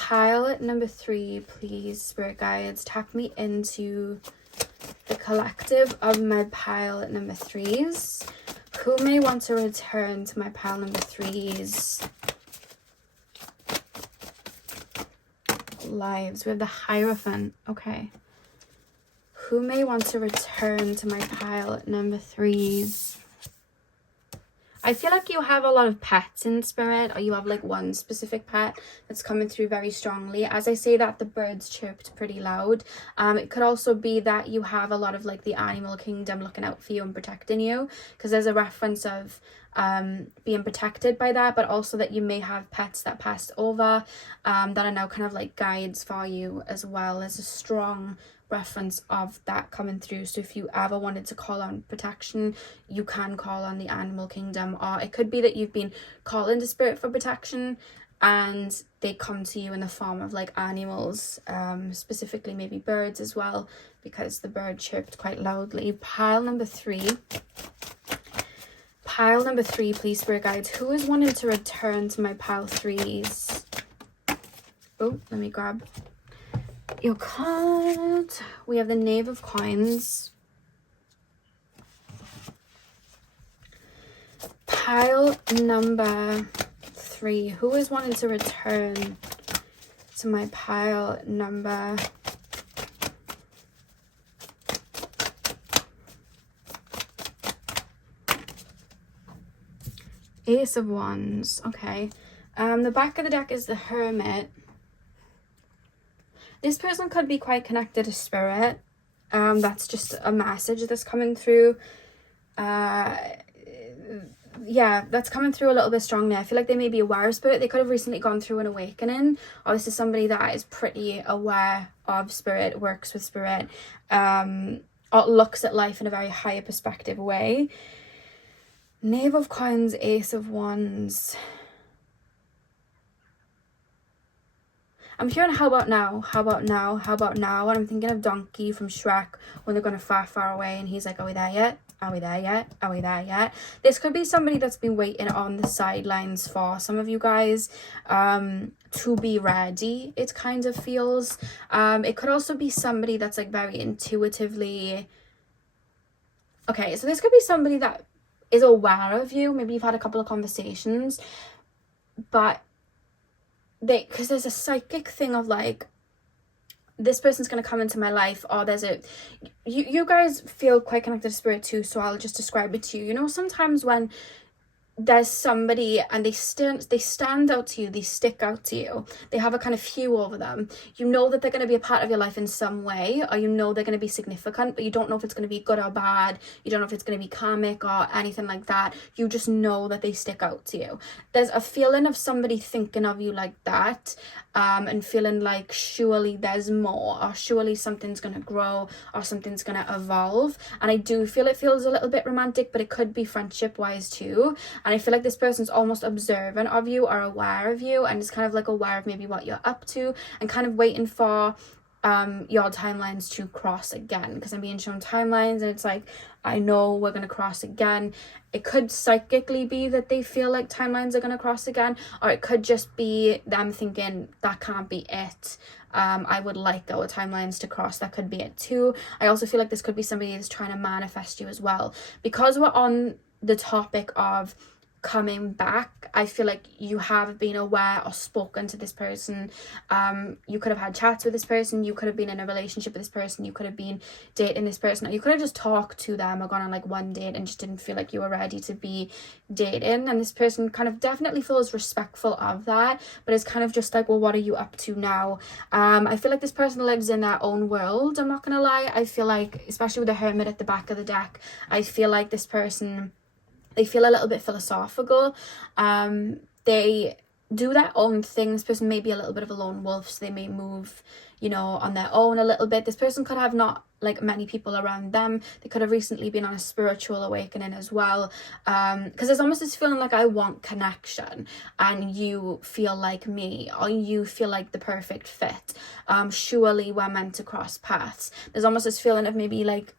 pile number 3, please, Spirit Guides, tap me into the collective of my pile number 3s. Who may want to return to my pile number 3s? Lives. We have the Hierophant. Okay. Who may want to return to my pile number 3s? I feel like you have a lot of pets in spirit, or you have like one specific pet that's coming through very strongly. As I say that, the birds chirped pretty loud. It could also be that you have a lot of like the animal kingdom looking out for you and protecting you, because there's a reference of being protected by that, but also that you may have pets that passed over that are now kind of like guides for you as well. There's a strong reference of that coming through. So if you ever wanted to call on protection, you can call on the animal kingdom, or it could be that you've been calling to spirit for protection and they come to you in the form of like animals, specifically maybe birds as well, because the bird chirped quite loudly. Pile number 3, please, Spirit Guides. Who is wanting to return to my pile 3s? Oh, let me grab your card. We have the Knave of Coins. Pile number 3. Who is wanting to return to my pile number 3? Ace of Wands. Okay. The back of the deck is the Hermit. This person could be quite connected to spirit. That's just a message that's coming through. Yeah, that's coming through a little bit strongly. I feel like they may be aware of spirit. They could have recently gone through an awakening, or this is somebody that is pretty aware of spirit, works with spirit, or looks at life in a very higher perspective way. Knave of Coins, Ace of Wands. I'm hearing how about now, how about now, how about now, and I'm thinking of Donkey from Shrek when they're going far, far away and he's like, are we there yet? Are we there yet? Are we there yet? This could be somebody that's been waiting on the sidelines for some of you guys to be ready, it kind of feels. It could also be somebody that's like very intuitively... Okay, so this could be somebody that is aware of you. Maybe you've had a couple of conversations, but because there's a psychic thing of like, this person's going to come into my life, or there's a you guys feel quite connected to spirit too, so I'll just describe it to you. You know, sometimes when there's somebody and they stand out to you, they stick out to you, they have a kind of hue over them, you know that they're going to be a part of your life in some way, or you know they're going to be significant, but you don't know if it's going to be good or bad, you don't know if it's going to be karmic or anything like that, you just know that they stick out to you. There's a feeling of somebody thinking of you like that, and feeling like surely there's more, or surely something's going to grow, or something's going to evolve. And I do feel it feels a little bit romantic, but it could be friendship wise too. And I feel like this person's almost observant of you, or aware of you, and is kind of like aware of maybe what you're up to, and kind of waiting for your timelines to cross again, because I'm being shown timelines and it's like, I know we're going to cross again. It could psychically be that they feel like timelines are going to cross again, or it could just be them thinking that can't be it. I would like our timelines to cross. That could be it too. I also feel like this could be somebody that's trying to manifest you as well, because we're on the topic of coming back. I feel like you have been aware or spoken to this person. You could have had chats with this person, you could have been in a relationship with this person, you could have been dating this person, or you could have just talked to them or gone on like one date and just didn't feel like you were ready to be dating, and this person kind of definitely feels respectful of that, but it's kind of just like, well, what are you up to now? I feel like this person lives in their own world, I'm not gonna lie. I feel like, especially with the Hermit at the back of the deck, I feel like this person, they feel a little bit philosophical. They do their own thing. This person may be a little bit of a lone wolf, so they may move, you know, on their own a little bit. This person could have not like many people around them. They could have recently been on a spiritual awakening as well. Because there's almost this feeling like, I want connection, and you feel like me, or you feel like the perfect fit. Surely we're meant to cross paths. There's almost this feeling of maybe like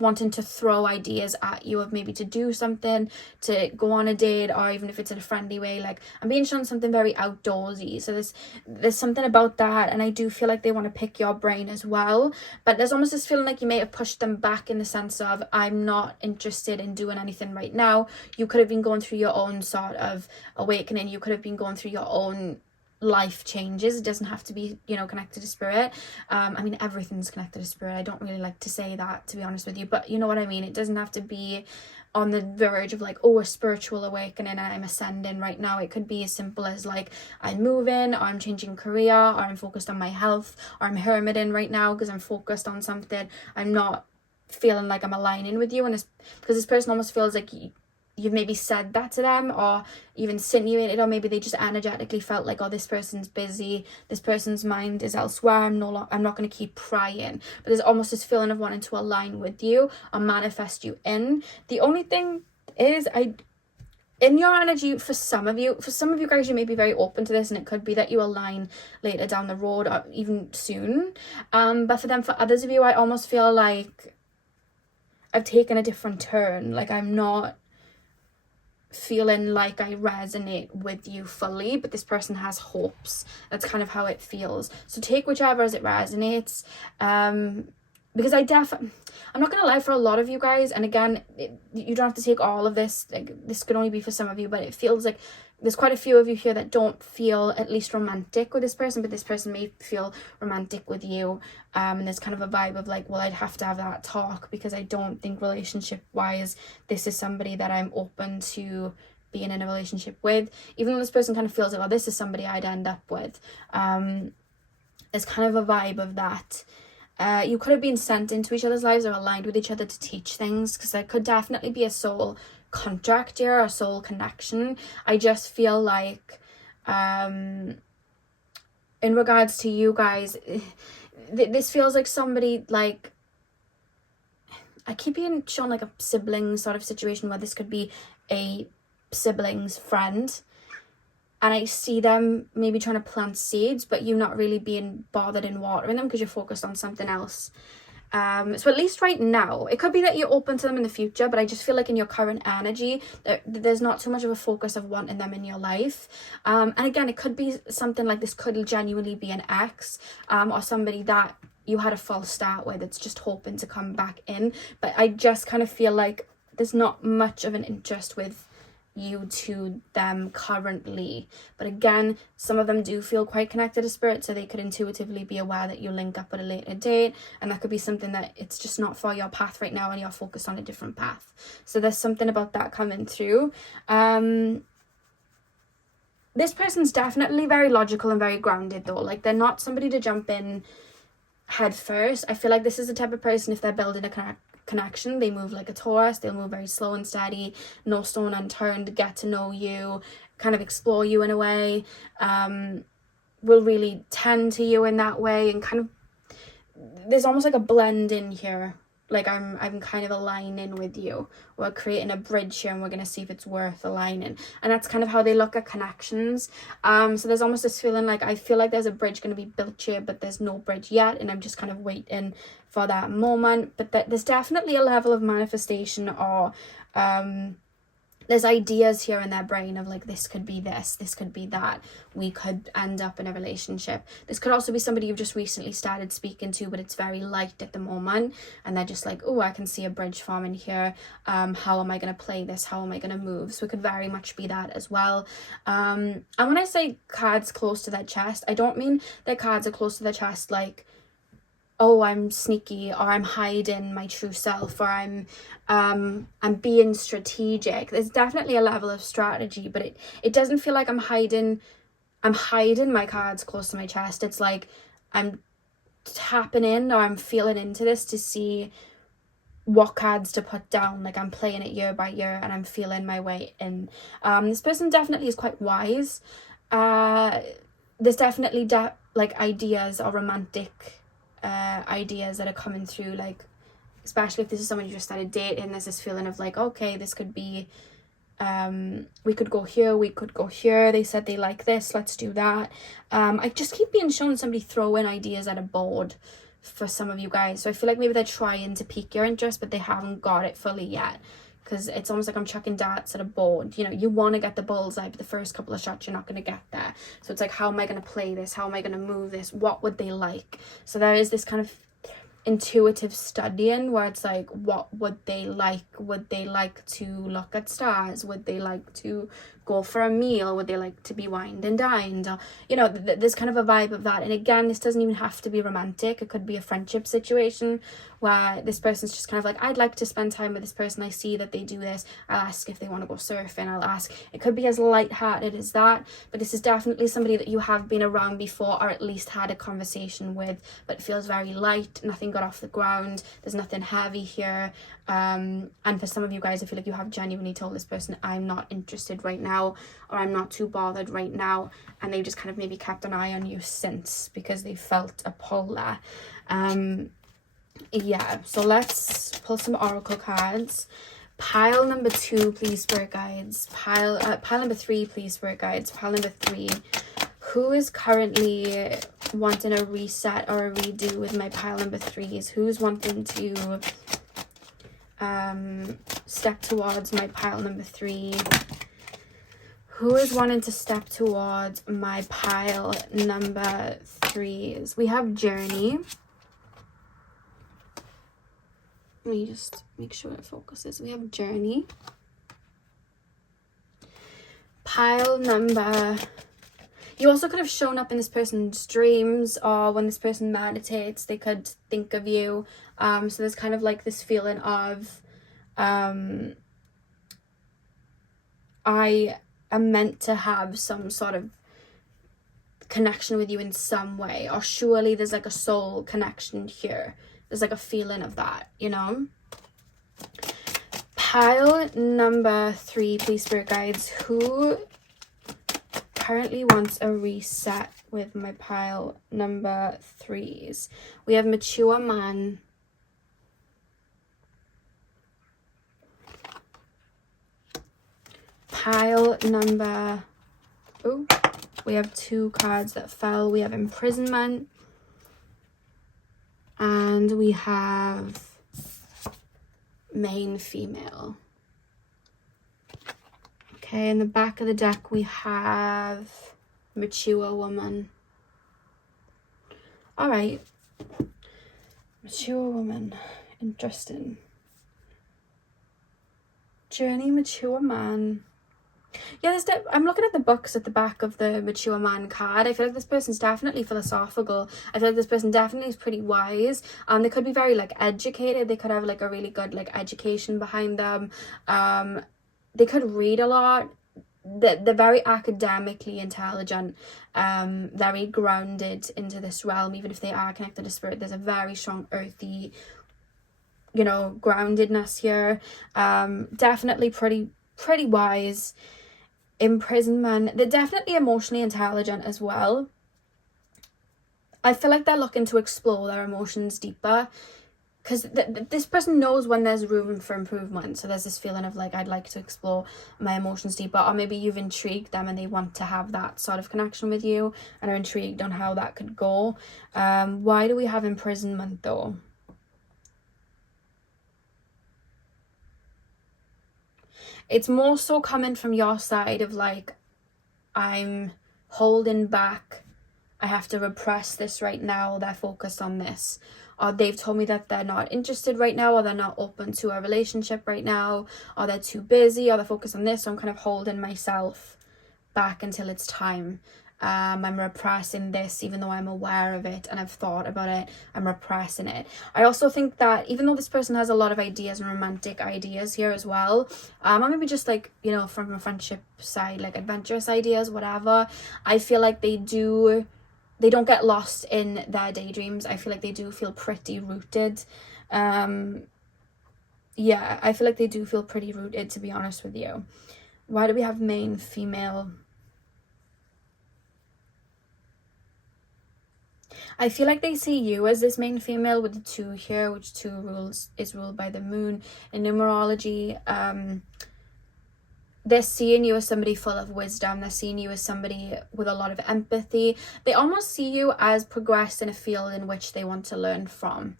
wanting to throw ideas at you of maybe to do something, to go on a date, or even if it's in a friendly way. Like, I'm being shown something very outdoorsy, so there's something about that, and I do feel like they want to pick your brain as well. But there's almost this feeling like you may have pushed them back in the sense of, I'm not interested in doing anything right now. You could have been going through your own sort of awakening, you could have been going through your own life changes. It doesn't have to be, you know, connected to spirit. I mean, everything's connected to spirit. I don't really like to say that, to be honest with you, but you know what I mean. It doesn't have to be on the verge of like, oh, a spiritual awakening and I'm ascending right now. It could be as simple as like, I'm moving, or I'm changing career, or I'm focused on my health, or I'm hermiting right now because I'm focused on something. I'm not feeling like I'm aligning with you, and this, because this person almost feels like you've maybe said that to them, or even insinuated, or maybe they just energetically felt like, oh, this person's busy, this person's mind is elsewhere, I'm not going to keep prying. But there's almost this feeling of wanting to align with you or manifest you in. The only thing is, in your energy, for some of you guys, you may be very open to this, and it could be that you align later down the road or even soon. But for others of you, I almost feel like I've taken a different turn. Like, I'm not feeling like I resonate with you fully, but this person has hopes. That's kind of how it feels. So take whichever as it resonates. Because I'm not gonna lie, for a lot of you guys, and again, you don't have to take all of this, like, this could only be for some of you, but it feels like there's quite a few of you here that don't feel at least romantic with this person, but this person may feel romantic with you. And there's kind of a vibe of like, well, I'd have to have that talk, because I don't think relationship wise this is somebody that I'm open to being in a relationship with, even though this person kind of feels like, oh, this is somebody I'd end up with. There's kind of a vibe of that. You could have been sent into each other's lives or aligned with each other to teach things, because there could definitely be a soul contract here, a soul connection. I just feel like in regards to you guys, this feels like somebody, like, I keep being shown like a sibling sort of situation where this could be a sibling's friend, and I see them maybe trying to plant seeds, but you not really being bothered in watering them because you're focused on something else. So at least right now, it could be that you're open to them in the future, but I just feel like in your current energy, there's not too much of a focus of wanting them in your life. And again, it could be something like this could genuinely be an ex, or somebody that you had a false start with. It's just hoping to come back in. But I just kind of feel like there's not much of an interest with you to them currently. But again, some of them do feel quite connected to spirit, so they could intuitively be aware that you link up at a later date, and that could be something that it's just not for your path right now and you're focused on a different path. So there's something about that coming through. This person's definitely very logical and very grounded though. Like, they're not somebody to jump in head first. I feel like this is the type of person, if they're building a connection, they move like a Taurus. They'll move very slow and steady, no stone unturned, get to know you, kind of explore you in a way, will really tend to you in that way, and kind of there's almost like a blend in here, like I'm kind of aligning with you. We're creating a bridge here, and we're going to see if it's worth aligning. And that's kind of how they look at connections. So there's almost this feeling like, I feel like there's a bridge going to be built here, but there's no bridge yet, and I'm just kind of waiting for that moment. But there's definitely a level of manifestation, or there's ideas here in their brain of like, this could be this could be that, we could end up in a relationship. This could also be somebody you've just recently started speaking to, but it's very light at the moment, and they're just like, oh, I can see a bridge forming here. How am I going to play this? How am I going to move? So it could very much be that as well. And when I say cards close to their chest, I don't mean their cards are close to their chest like, oh, I'm sneaky, or I'm hiding my true self, or I'm being strategic. There's definitely a level of strategy, but it doesn't feel like I'm hiding my cards close to my chest. It's like I'm tapping in, or I'm feeling into this to see what cards to put down. Like, I'm playing it year by year, and I'm feeling my way in. This person definitely is quite wise. There's definitely like ideas or romantic ideas that are coming through, like, especially if this is someone you just started dating, there's this feeling of like, okay, this could be we could go here, they said they like this, let's do that. I just keep being shown somebody throwing ideas at a board for some of you guys. So I feel like maybe they're trying to pique your interest, but they haven't got it fully yet. Because it's almost like I'm chucking darts at a board. You know, you want to get the bullseye, but the first couple of shots, you're not going to get there. So it's like, how am I going to play this? How am I going to move this? What would they like? So there is this kind of intuitive studying where it's like, what would they like? Would they like to look at stars? Would they like to go for a meal? Would they like to be wined and dined? Or, you know, there's kind of a vibe of that. And again, this doesn't even have to be romantic. It could be a friendship situation where this person's just kind of like, I'd like to spend time with this person. I see that they do this. I'll ask if they want to go surfing. I'll ask. It could be as lighthearted as that, but this is definitely somebody that you have been around before, or at least had a conversation with, but it feels very light. Nothing got off the ground. There's nothing heavy here. And for some of you guys, I feel like you have genuinely told this person, I'm not interested right now, or I'm not too bothered right now, and they've just kind of maybe kept an eye on you since, because they felt a pull there. Yeah, so let's pull some oracle cards. Pile number 2, please, spirit guides. Pile number 3, please, spirit guides. Pile number 3. Who is currently wanting a reset or a redo with my pile number 3s? Who's wanting to step towards my pile number 3? Who is wanting to step towards my pile number 3s? We have Journey. Let me just make sure it focuses. We have Journey. Pile number... You also could have shown up in this person's dreams, or when this person meditates, they could think of you. So there's kind of like this feeling of, I am meant to have some sort of connection with you in some way, or surely there's like a soul connection here. There's like a feeling of that, you know? Pile number 3, please, spirit guides. Who currently wants a reset with my pile number 3s? We have Mature Man. Pile number... Oh, we have 2 cards that fell. We have Imprisonment. And we have Main Female. Okay, in the back of the deck we have Mature Woman. Alright. Mature Woman. Interesting. Journey, Mature Man. Yeah, I'm looking at the books at the back of the Mature Man card. I feel like this person's definitely philosophical. I feel like this person definitely is pretty wise. They could be very like educated. They could have like a really good like education behind them. They could read a lot. They're very academically intelligent, very grounded into this realm. Even if they are connected to spirit, there's a very strong earthy, you know, groundedness here. Definitely pretty wise. Imprisonment. They're definitely emotionally intelligent as well. I feel like they're looking to explore their emotions deeper, because this person knows when there's room for improvement. So there's this feeling of like, I'd like to explore my emotions deeper, or maybe you've intrigued them and they want to have that sort of connection with you and are intrigued on how that could go. Why do we have imprisonment though? It's more so coming from your side of like, I'm holding back. I have to repress this right now. They're focused on this. Or they've told me that they're not interested right now, or they're not open to a relationship right now, or they're too busy, or they're focused on this. So I'm kind of holding myself back until it's time. I'm repressing this, even though I'm aware of it and I've thought about it. I'm repressing it. I also think that even though this person has a lot of ideas and romantic ideas here as well, or maybe just like, you know, from a friendship side, like adventurous ideas, whatever, I feel like they don't get lost in their daydreams. I feel like they do feel pretty rooted. Yeah, I feel like they do feel pretty rooted, to be honest with you. Why do we have Main Female? I feel like they see you as this main female with the 2 here, which 2 is ruled by the moon in numerology. they're seeing you as somebody full of wisdom. They're seeing you as somebody with a lot of empathy. They almost see you as progressed in a field in which they want to learn from.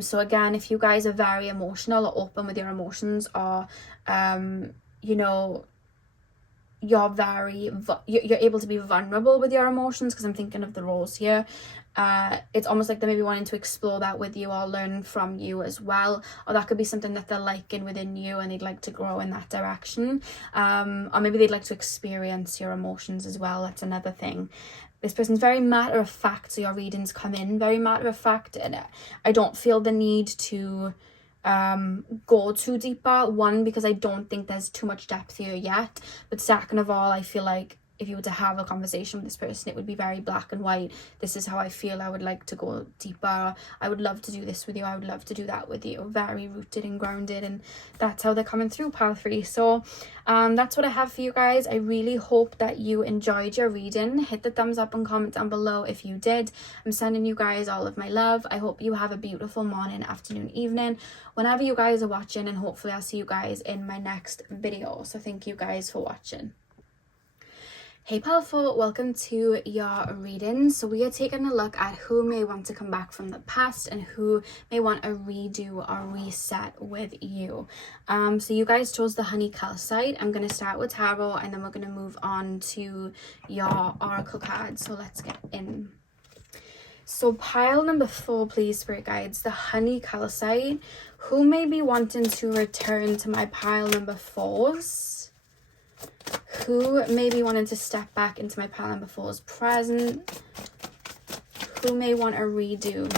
So again, if you guys are very emotional or open with your emotions, or you know, you're able to be vulnerable with your emotions, because I'm thinking of the roles here. It's almost like they're maybe wanting to explore that with you or learn from you as well, or that could be something that they're liking within you and they'd like to grow in that direction, or maybe they'd like to experience your emotions as well. That's another thing. This person's very matter of fact, so your readings come in very matter of fact, and I don't feel the need to go too deeper. One, because I don't think there's too much depth here yet, but second of all, I feel like if you were to have a conversation with this person, it would be very black and white. This is how I feel. I would like to go deeper. I would love to do this with you. I would love to do that with you. Very rooted and grounded, and that's how they're coming through, pile 3. So that's what I have for you guys. I really hope that you enjoyed your reading. Hit the thumbs up and comment down below if you did. I'm sending you guys all of my love. I hope you have a beautiful morning, afternoon, evening, whenever you guys are watching, and hopefully I'll see you guys in my next video. So thank you guys for watching. Hey powerful, welcome to your reading. So we are taking a look at who may want to come back from the past and who may want a redo or reset with you. So you guys chose the honey calcite. I'm going to start with tarot, and then we're going to move on to your oracle cards. So let's get in. So pile number 4, please, spirit guides, the honey calcite. Who may be wanting to return to my pile number 4s? Who may be wanting to step back into my pile number 4's present? Who may want a redo?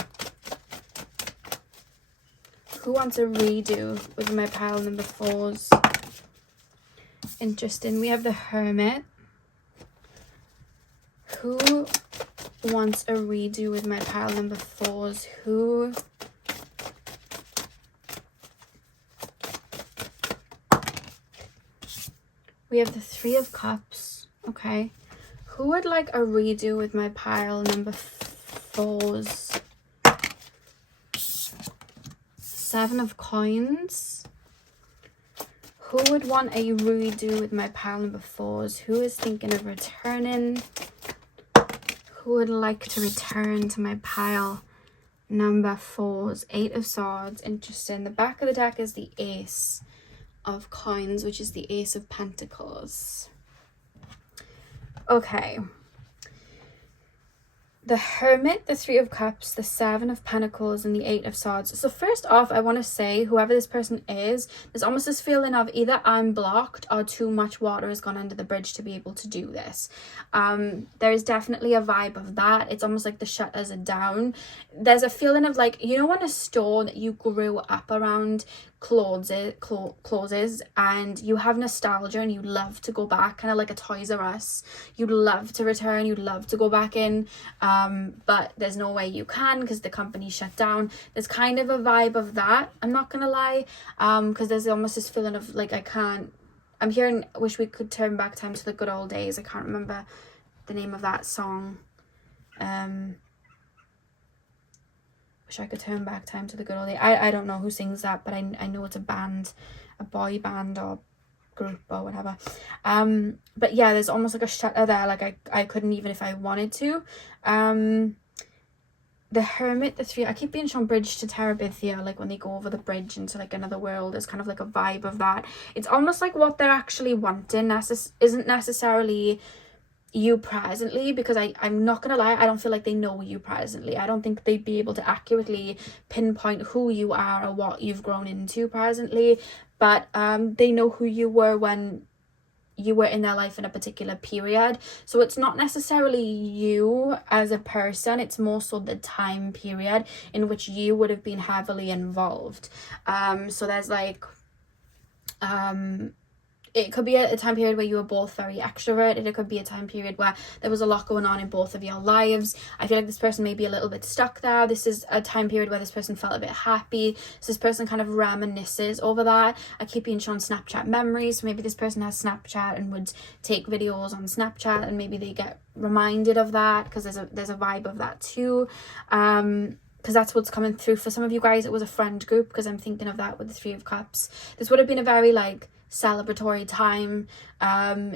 Who wants a redo with my pile number 4's? Interesting. We have the Hermit. Who wants a redo with my pile number 4's? Who... We have the 3 of Cups. Okay. Who would like a redo with my pile number 4's? 7 of Coins. Who would want a redo with my pile number 4's? Who is thinking of returning? Who would like to return to my pile number 4's? 8 of Swords. Interesting. The back of the deck is the Ace of Coins, which is the Ace of Pentacles. Okay. The Hermit, the 3 of Cups, the 7 of Pentacles, and the 8 of Swords. So first off, I want to say, whoever this person is, there's almost this feeling of either I'm blocked or too much water has gone under the bridge to be able to do this. There is definitely a vibe of that. It's almost like the shutters are down. There's a feeling of like, you know, when a store that you grew up around closes and you have nostalgia and you love to go back, kind of like a Toys R Us. You'd love to return, you'd love to go back in, but there's no way you can because the company shut down. There's kind of a vibe of that, I'm not gonna lie, because there's almost this feeling of like I'm hearing Wish We Could Turn Back Time to the Good Old Days. I can't remember the name of that song. Wish I could turn back time to the good old days. I don't know who sings that, but I know it's a band, a boy band or group or whatever. But yeah, there's almost like a shutter there, like I couldn't even if I wanted to. The Hermit, the 3, I keep being shown Bridge to Terabithia, like when they go over the bridge into like another world. There's kind of like a vibe of that. It's almost like what they're actually wanting isn't necessarily you presently, because I'm not gonna lie, I don't feel like they know you presently. I don't think they'd be able to accurately pinpoint who you are or what you've grown into presently, but they know who you were when you were in their life in a particular period. So it's not necessarily you as a person, it's more so the time period in which you would have been heavily involved. So there's like it could be a time period where you were both very extroverted. It could be a time period where there was a lot going on in both of your lives. I feel like this person may be a little bit stuck there. This is a time period where this person felt a bit happy. So this person kind of reminisces over that. I keep being shown Snapchat memories. So maybe this person has Snapchat and would take videos on Snapchat, and maybe they get reminded of that because there's a vibe of that too. Because that's what's coming through. For some of you guys, it was a friend group, because I'm thinking of that with the 3 of Cups. This would have been a very like celebratory time.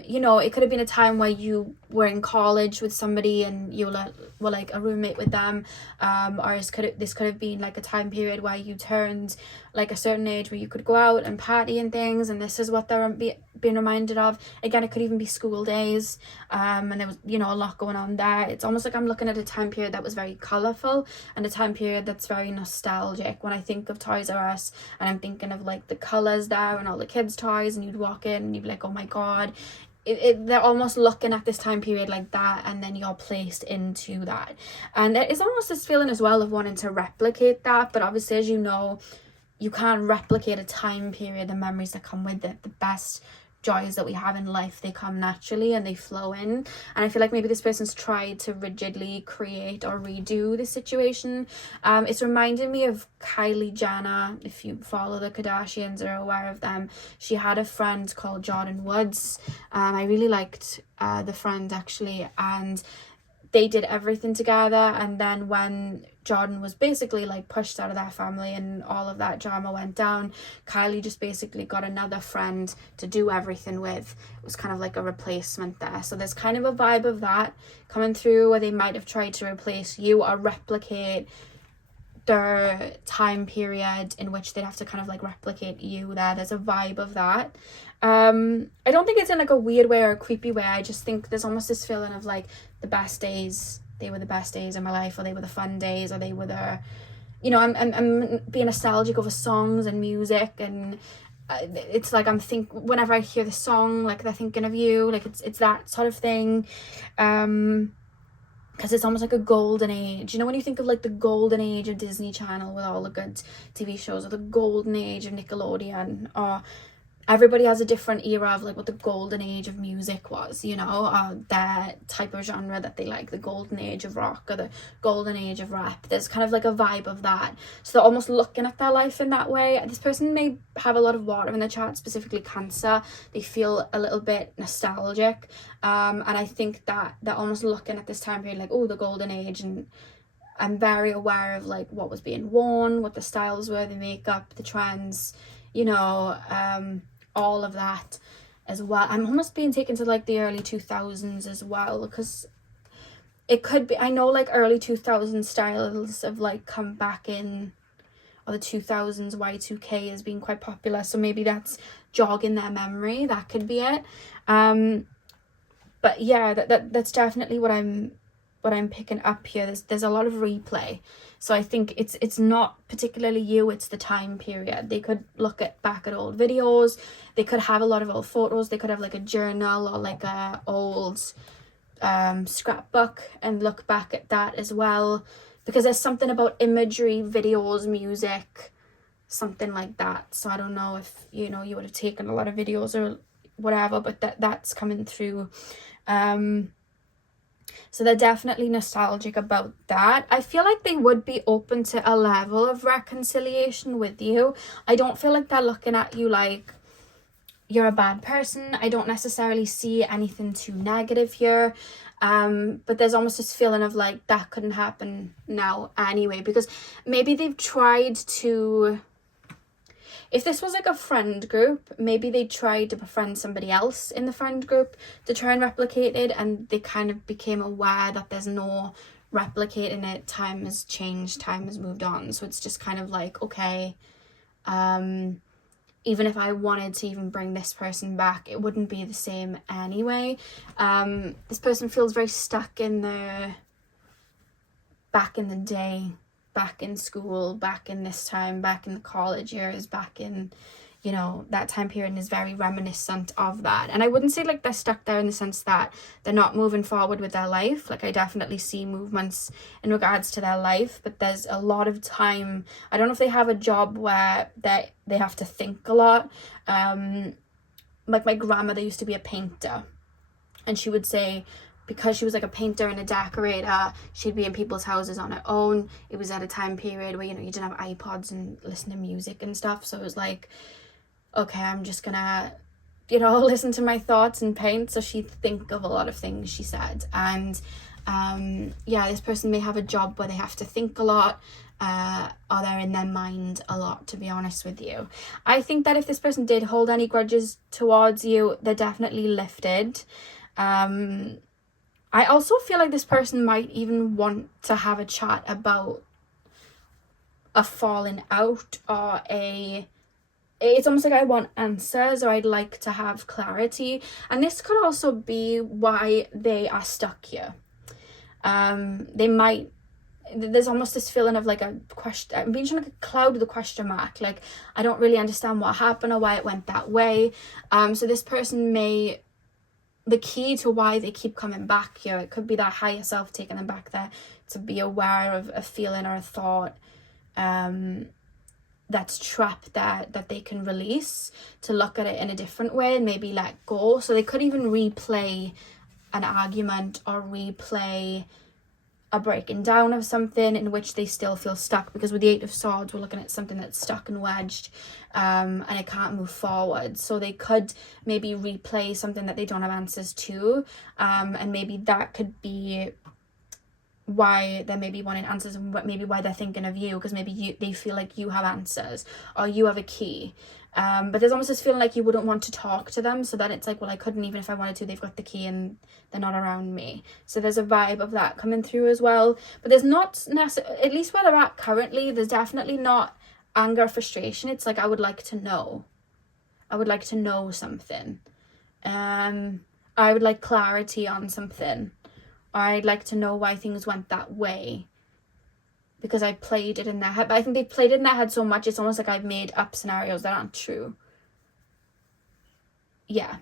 You know, it could have been a time where you were in college with somebody and you were like a roommate with them, or this could have been like a time period where you turned like a certain age where you could go out and party and things, and this is what they're being reminded of. Again, it could even be school days, and there was, you know, a lot going on there. It's almost like I'm looking at a time period that was very colourful and a time period that's very nostalgic. When I think of Toys R Us, and I'm thinking of like the colours there and all the kids' toys, and you'd walk in and you'd be like, oh my god, they're almost looking at this time period like that, and then you're placed into that. And there is almost this feeling as well of wanting to replicate that, but obviously, as you know, you can't replicate a time period, the memories that come with it. The best joys that we have in life, they come naturally and they flow in. And I feel like maybe this person's tried to rigidly create or redo the situation. It's reminding me of Kylie Jenner. If you follow the Kardashians or are aware of them, she had a friend called Jordan Woods. I really liked the friend actually, and they did everything together. And then when Jordan was basically like pushed out of their family and all of that drama went down, Kylie just basically got another friend to do everything with. It was kind of like a replacement there. So there's kind of a vibe of that coming through, where they might have tried to replace you or replicate their time period in which they'd have to kind of like replicate you there. There's a vibe of that. I don't think it's in like a weird way or a creepy way. I just think there's almost this feeling of like the best days, they were the best days of my life, or they were the fun days, or they were the, you know, I'm being nostalgic over songs and music, and it's like whenever I hear the song, like they're thinking of you, like it's that sort of thing. Because it's almost like a golden age. You know, when you think of like the golden age of Disney Channel with all the good TV shows, or the golden age of Nickelodeon, or everybody has a different era of like what the golden age of music was, you know, or their type of genre that they like, the golden age of rock or the golden age of rap. There's kind of like a vibe of that. So they're almost looking at their life in that way. This person may have a lot of water in the chart, specifically Cancer. They feel a little bit nostalgic. And I think that they're almost looking at this time period like, oh, the golden age, and I'm very aware of like what was being worn, what the styles were, the makeup, the trends, you know, all of that as well. I'm almost being taken to like the early 2000s as well, because it could be, I know like early 2000s styles have like come back in, or the 2000s Y2K has been quite popular, so maybe that's jogging their memory. That could be it. But yeah, that's definitely what I'm picking up here. There's a lot of replay. So I think it's not particularly you, it's the time period. They could look back at old videos. They could have a lot of old photos. They could have like a journal or like a old scrapbook and look back at that as well. Because there's something about imagery, videos, music, something like that. So I don't know if, you know, you would have taken a lot of videos or whatever, but that's coming through. So they're definitely nostalgic about that. I feel like they would be open to a level of reconciliation with you. I don't feel like they're looking at you like you're a bad person. I don't necessarily see anything too negative here. But there's almost this feeling of like that couldn't happen now anyway, because maybe they've tried to, if this was like a friend group, maybe they tried to befriend somebody else in the friend group to try and replicate it, and they kind of became aware that there's no replicating it. Time has changed, time has moved on. So it's just kind of like, okay, even if I wanted to even bring this person back, it wouldn't be the same anyway. This person feels very stuck in back in the day, back in school, back in this time, back in the college years, back in, you know, that time period, is very reminiscent of that. And I wouldn't say like they're stuck there in the sense that they're not moving forward with their life. Like I definitely see movements in regards to their life, but there's a lot of time. I don't know if they have a job where they have to think a lot. Like my grandmother used to be a painter, and she would say, because she was like a painter and a decorator, she'd be in people's houses on her own. It was at a time period where, you know, you didn't have iPods and listen to music and stuff. So it was like, okay, I'm just gonna, you know, listen to my thoughts and paint. So she'd think of a lot of things, she said. And Yeah, this person may have a job where they have to think a lot, or they're in their mind a lot, to be honest with you. I think that if this person did hold any grudges towards you, they're definitely lifted. I also feel like this person might even want to have a chat about a falling out, or it's almost like I want answers, or I'd like to have clarity. And this could also be why they are stuck here. There's almost this feeling of like a question, I'm being like a cloud with a question mark, like I don't really understand what happened or why it went that way. So this person the key to why they keep coming back here, it could be that higher self taking them back there, to be aware of a feeling or a thought that's trapped there, that they can release, to look at it in a different way and maybe let go. So they could even replay an argument or replay a breaking down of something in which they still feel stuck, because with the Eight of Swords we're looking at something that's stuck and wedged, and it can't move forward. So they could maybe replay something that they don't have answers to, and maybe that could be why they're maybe wanting answers, and maybe why they're thinking of you, because maybe they feel like you have answers or you have a key. But there's almost this feeling like you wouldn't want to talk to them, so that it's like, well, I couldn't, even if I wanted to, they've got the key and they're not around me. So there's a vibe of that coming through as well. But there's not necessarily, at least where they're at currently, there's definitely not anger, frustration. It's like, I would like to know something. I would like clarity on something. I'd like to know why things went that way, because I played it in their head. But I think they played it in their head so much, it's almost like I've made up scenarios that aren't true. Yeah.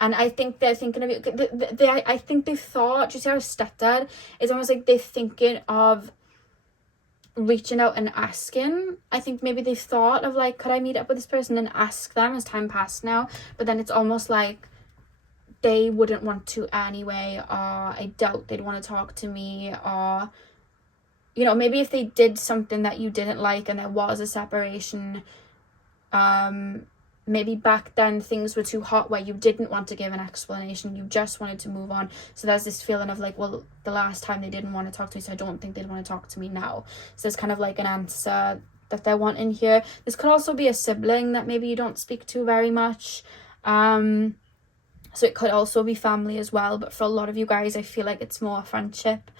And I think they're thinking of it. I think they've thought, do you see how I stuttered? It's almost like they're thinking of reaching out and asking. I think maybe they've thought of like, could I meet up with this person and ask them as time passed now? But then it's almost like they wouldn't want to anyway, or I doubt they'd want to talk to me, or, you know, maybe if they did something that you didn't like and there was a separation, maybe back then things were too hot where you didn't want to give an explanation, you just wanted to move on. So there's this feeling of like, well, the last time they didn't want to talk to me, so I don't think they'd want to talk to me now. So there's kind of like an answer that they're wanting here. This could also be a sibling that maybe you don't speak to very much. So it could also be family as well, but for a lot of you guys, I feel like it's more friendship.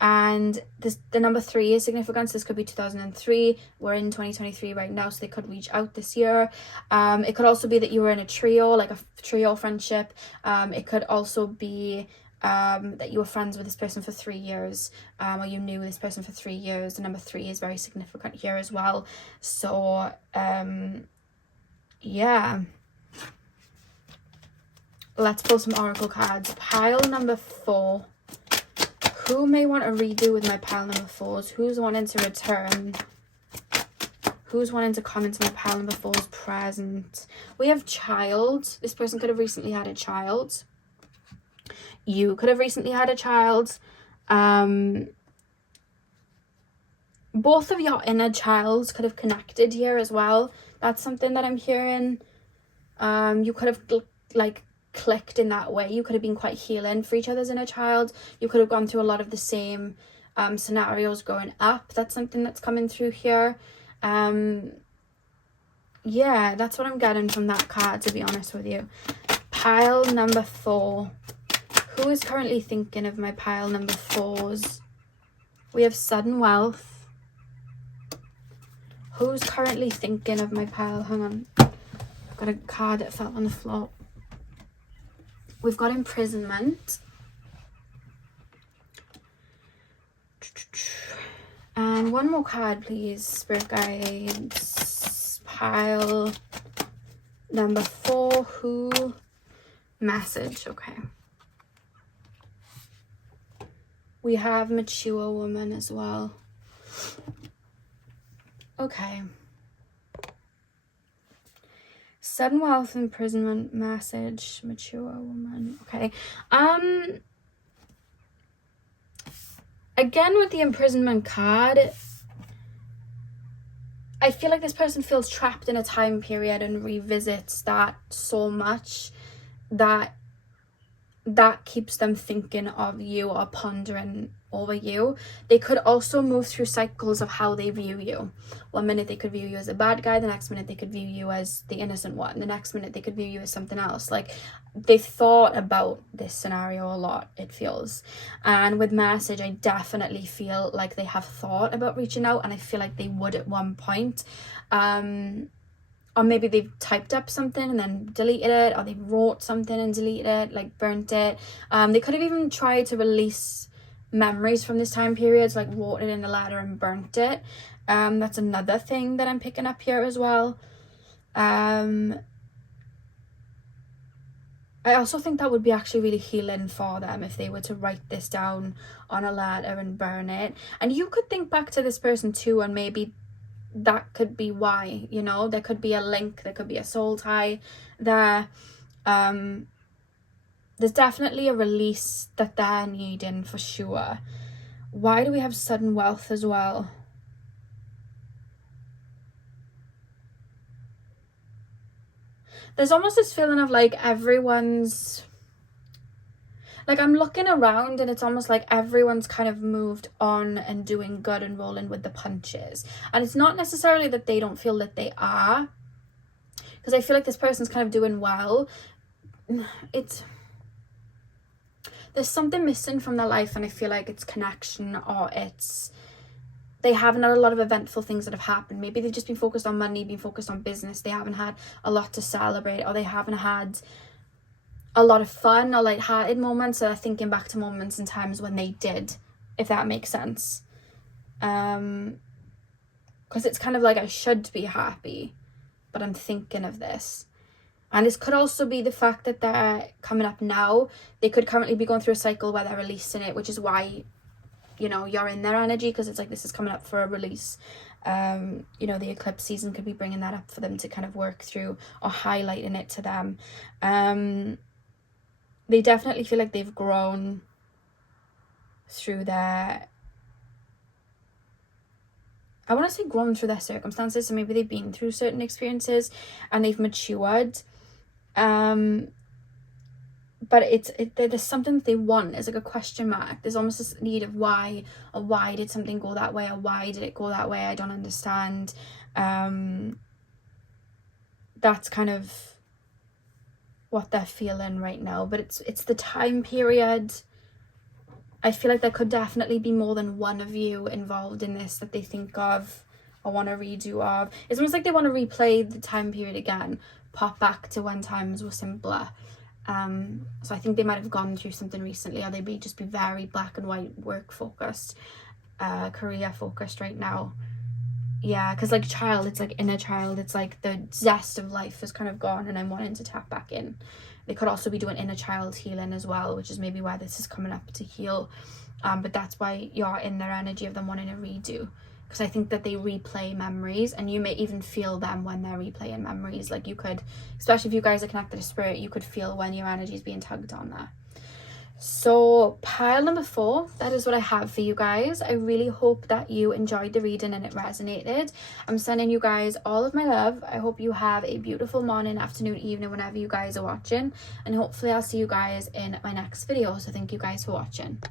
And the number 3 is significance. This could be 2003. We're in 2023 right now, so they could reach out this year. It could also be that you were in a trio, like a trio friendship. It could also be that you were friends with this person for 3 years, or you knew this person for 3 years. The number 3 is very significant here as well. So yeah. Let's pull some oracle cards. Pile number 4. Who may want to redo with my pile number 4s? Who's wanting to return? Who's wanting to come into my pile number 4's present? We have child. This person could have recently had a child. You could have recently had a child. Both of your inner childs could have connected here as well. That's something that I'm hearing. You could have like clicked in that way. You could have been quite healing for each other's inner child. You could have gone through a lot of the same scenarios growing up. That's something that's coming through here. Yeah, that's what I'm getting from that card, to be honest with you. Pile number 4. Who is currently thinking of my pile number 4s? We have sudden wealth. Who's currently thinking of my pile? Hang on. I've got a card that fell on the floor. We've got imprisonment. And one more card, please. Spirit guides. Pile number 4. Who? Message. Okay. We have mature woman as well. Okay. Sudden wealth, imprisonment, message, mature woman. Okay. Again, with the imprisonment card, I feel like this person feels trapped in a time period and revisits that so much that that keeps them thinking of you or pondering over you. They could also move through cycles of how they view you. One minute they could view you as a bad guy, the next minute they could view you as the innocent one, the next minute they could view you as something else. Like, they've thought about this scenario a lot, it feels. And with message, I definitely feel like they have thought about reaching out, and I feel like they would at one point. Or maybe they've typed up something and then deleted it, or they wrote something and deleted it, like burnt it. They could have even tried to release memories from this time period, so like wrote it in a letter and burnt it. That's another thing that I'm picking up here as well. I also think that would be actually really healing for them if they were to write this down on a letter and burn it. And you could think back to this person too, and maybe that could be why, you know, there could be a link, there could be a soul tie there. There's definitely a release that they're needing for sure. Why do we have sudden wealth as well? There's almost this feeling of like everyone's, like, I'm looking around and it's almost like everyone's kind of moved on and doing good and rolling with the punches. And it's not necessarily that they don't feel that they are, because I feel like this person's kind of doing well. There's something missing from their life, and I feel like it's connection, or it's they haven't had a lot of eventful things that have happened. Maybe they've just been focused on money, been focused on business. They haven't had a lot to celebrate, or they haven't had a lot of fun or light-hearted moments. So they're thinking back to moments and times when they did, if that makes sense. Because it's kind of like, I should be happy, but I'm thinking of this. And this could also be the fact that they're coming up now. They could currently be going through a cycle where they're releasing it, which is why, you know, you're in their energy, because it's like this is coming up for a release. You know, the eclipse season could be bringing that up for them to kind of work through, or highlighting it to them. They definitely feel like they've grown through their, I want to say grown through their circumstances. So maybe they've been through certain experiences and they've matured. But there's something that they want. It's like a question mark. There's almost this need of why, or why did something go that way, or why did it go that way? I don't understand. That's kind of what they're feeling right now. But it's the time period. I feel like there could definitely be more than one of you involved in this that they think of or want a redo of. It's almost like they want to replay the time period again, pop back to when times were simpler. So I think they might have gone through something recently, or they may just be very black and white, work focused, career focused right now. Yeah, because like child, it's like inner child, it's like the zest of life is kind of gone and I'm wanting to tap back in. They could also be doing inner child healing as well, which is maybe why this is coming up to heal. But that's why you're in their energy of them wanting a redo, because I think that they replay memories, and you may even feel them when they're replaying memories. Like you could, especially if you guys are connected to spirit, you could feel when your energy is being tugged on there. So pile number 4, that is what I have for you guys. I really hope that you enjoyed the reading and it resonated. I'm sending you guys all of my love. I hope you have a beautiful morning, afternoon, evening, whenever you guys are watching, and hopefully I'll see you guys in my next video. So thank you guys for watching.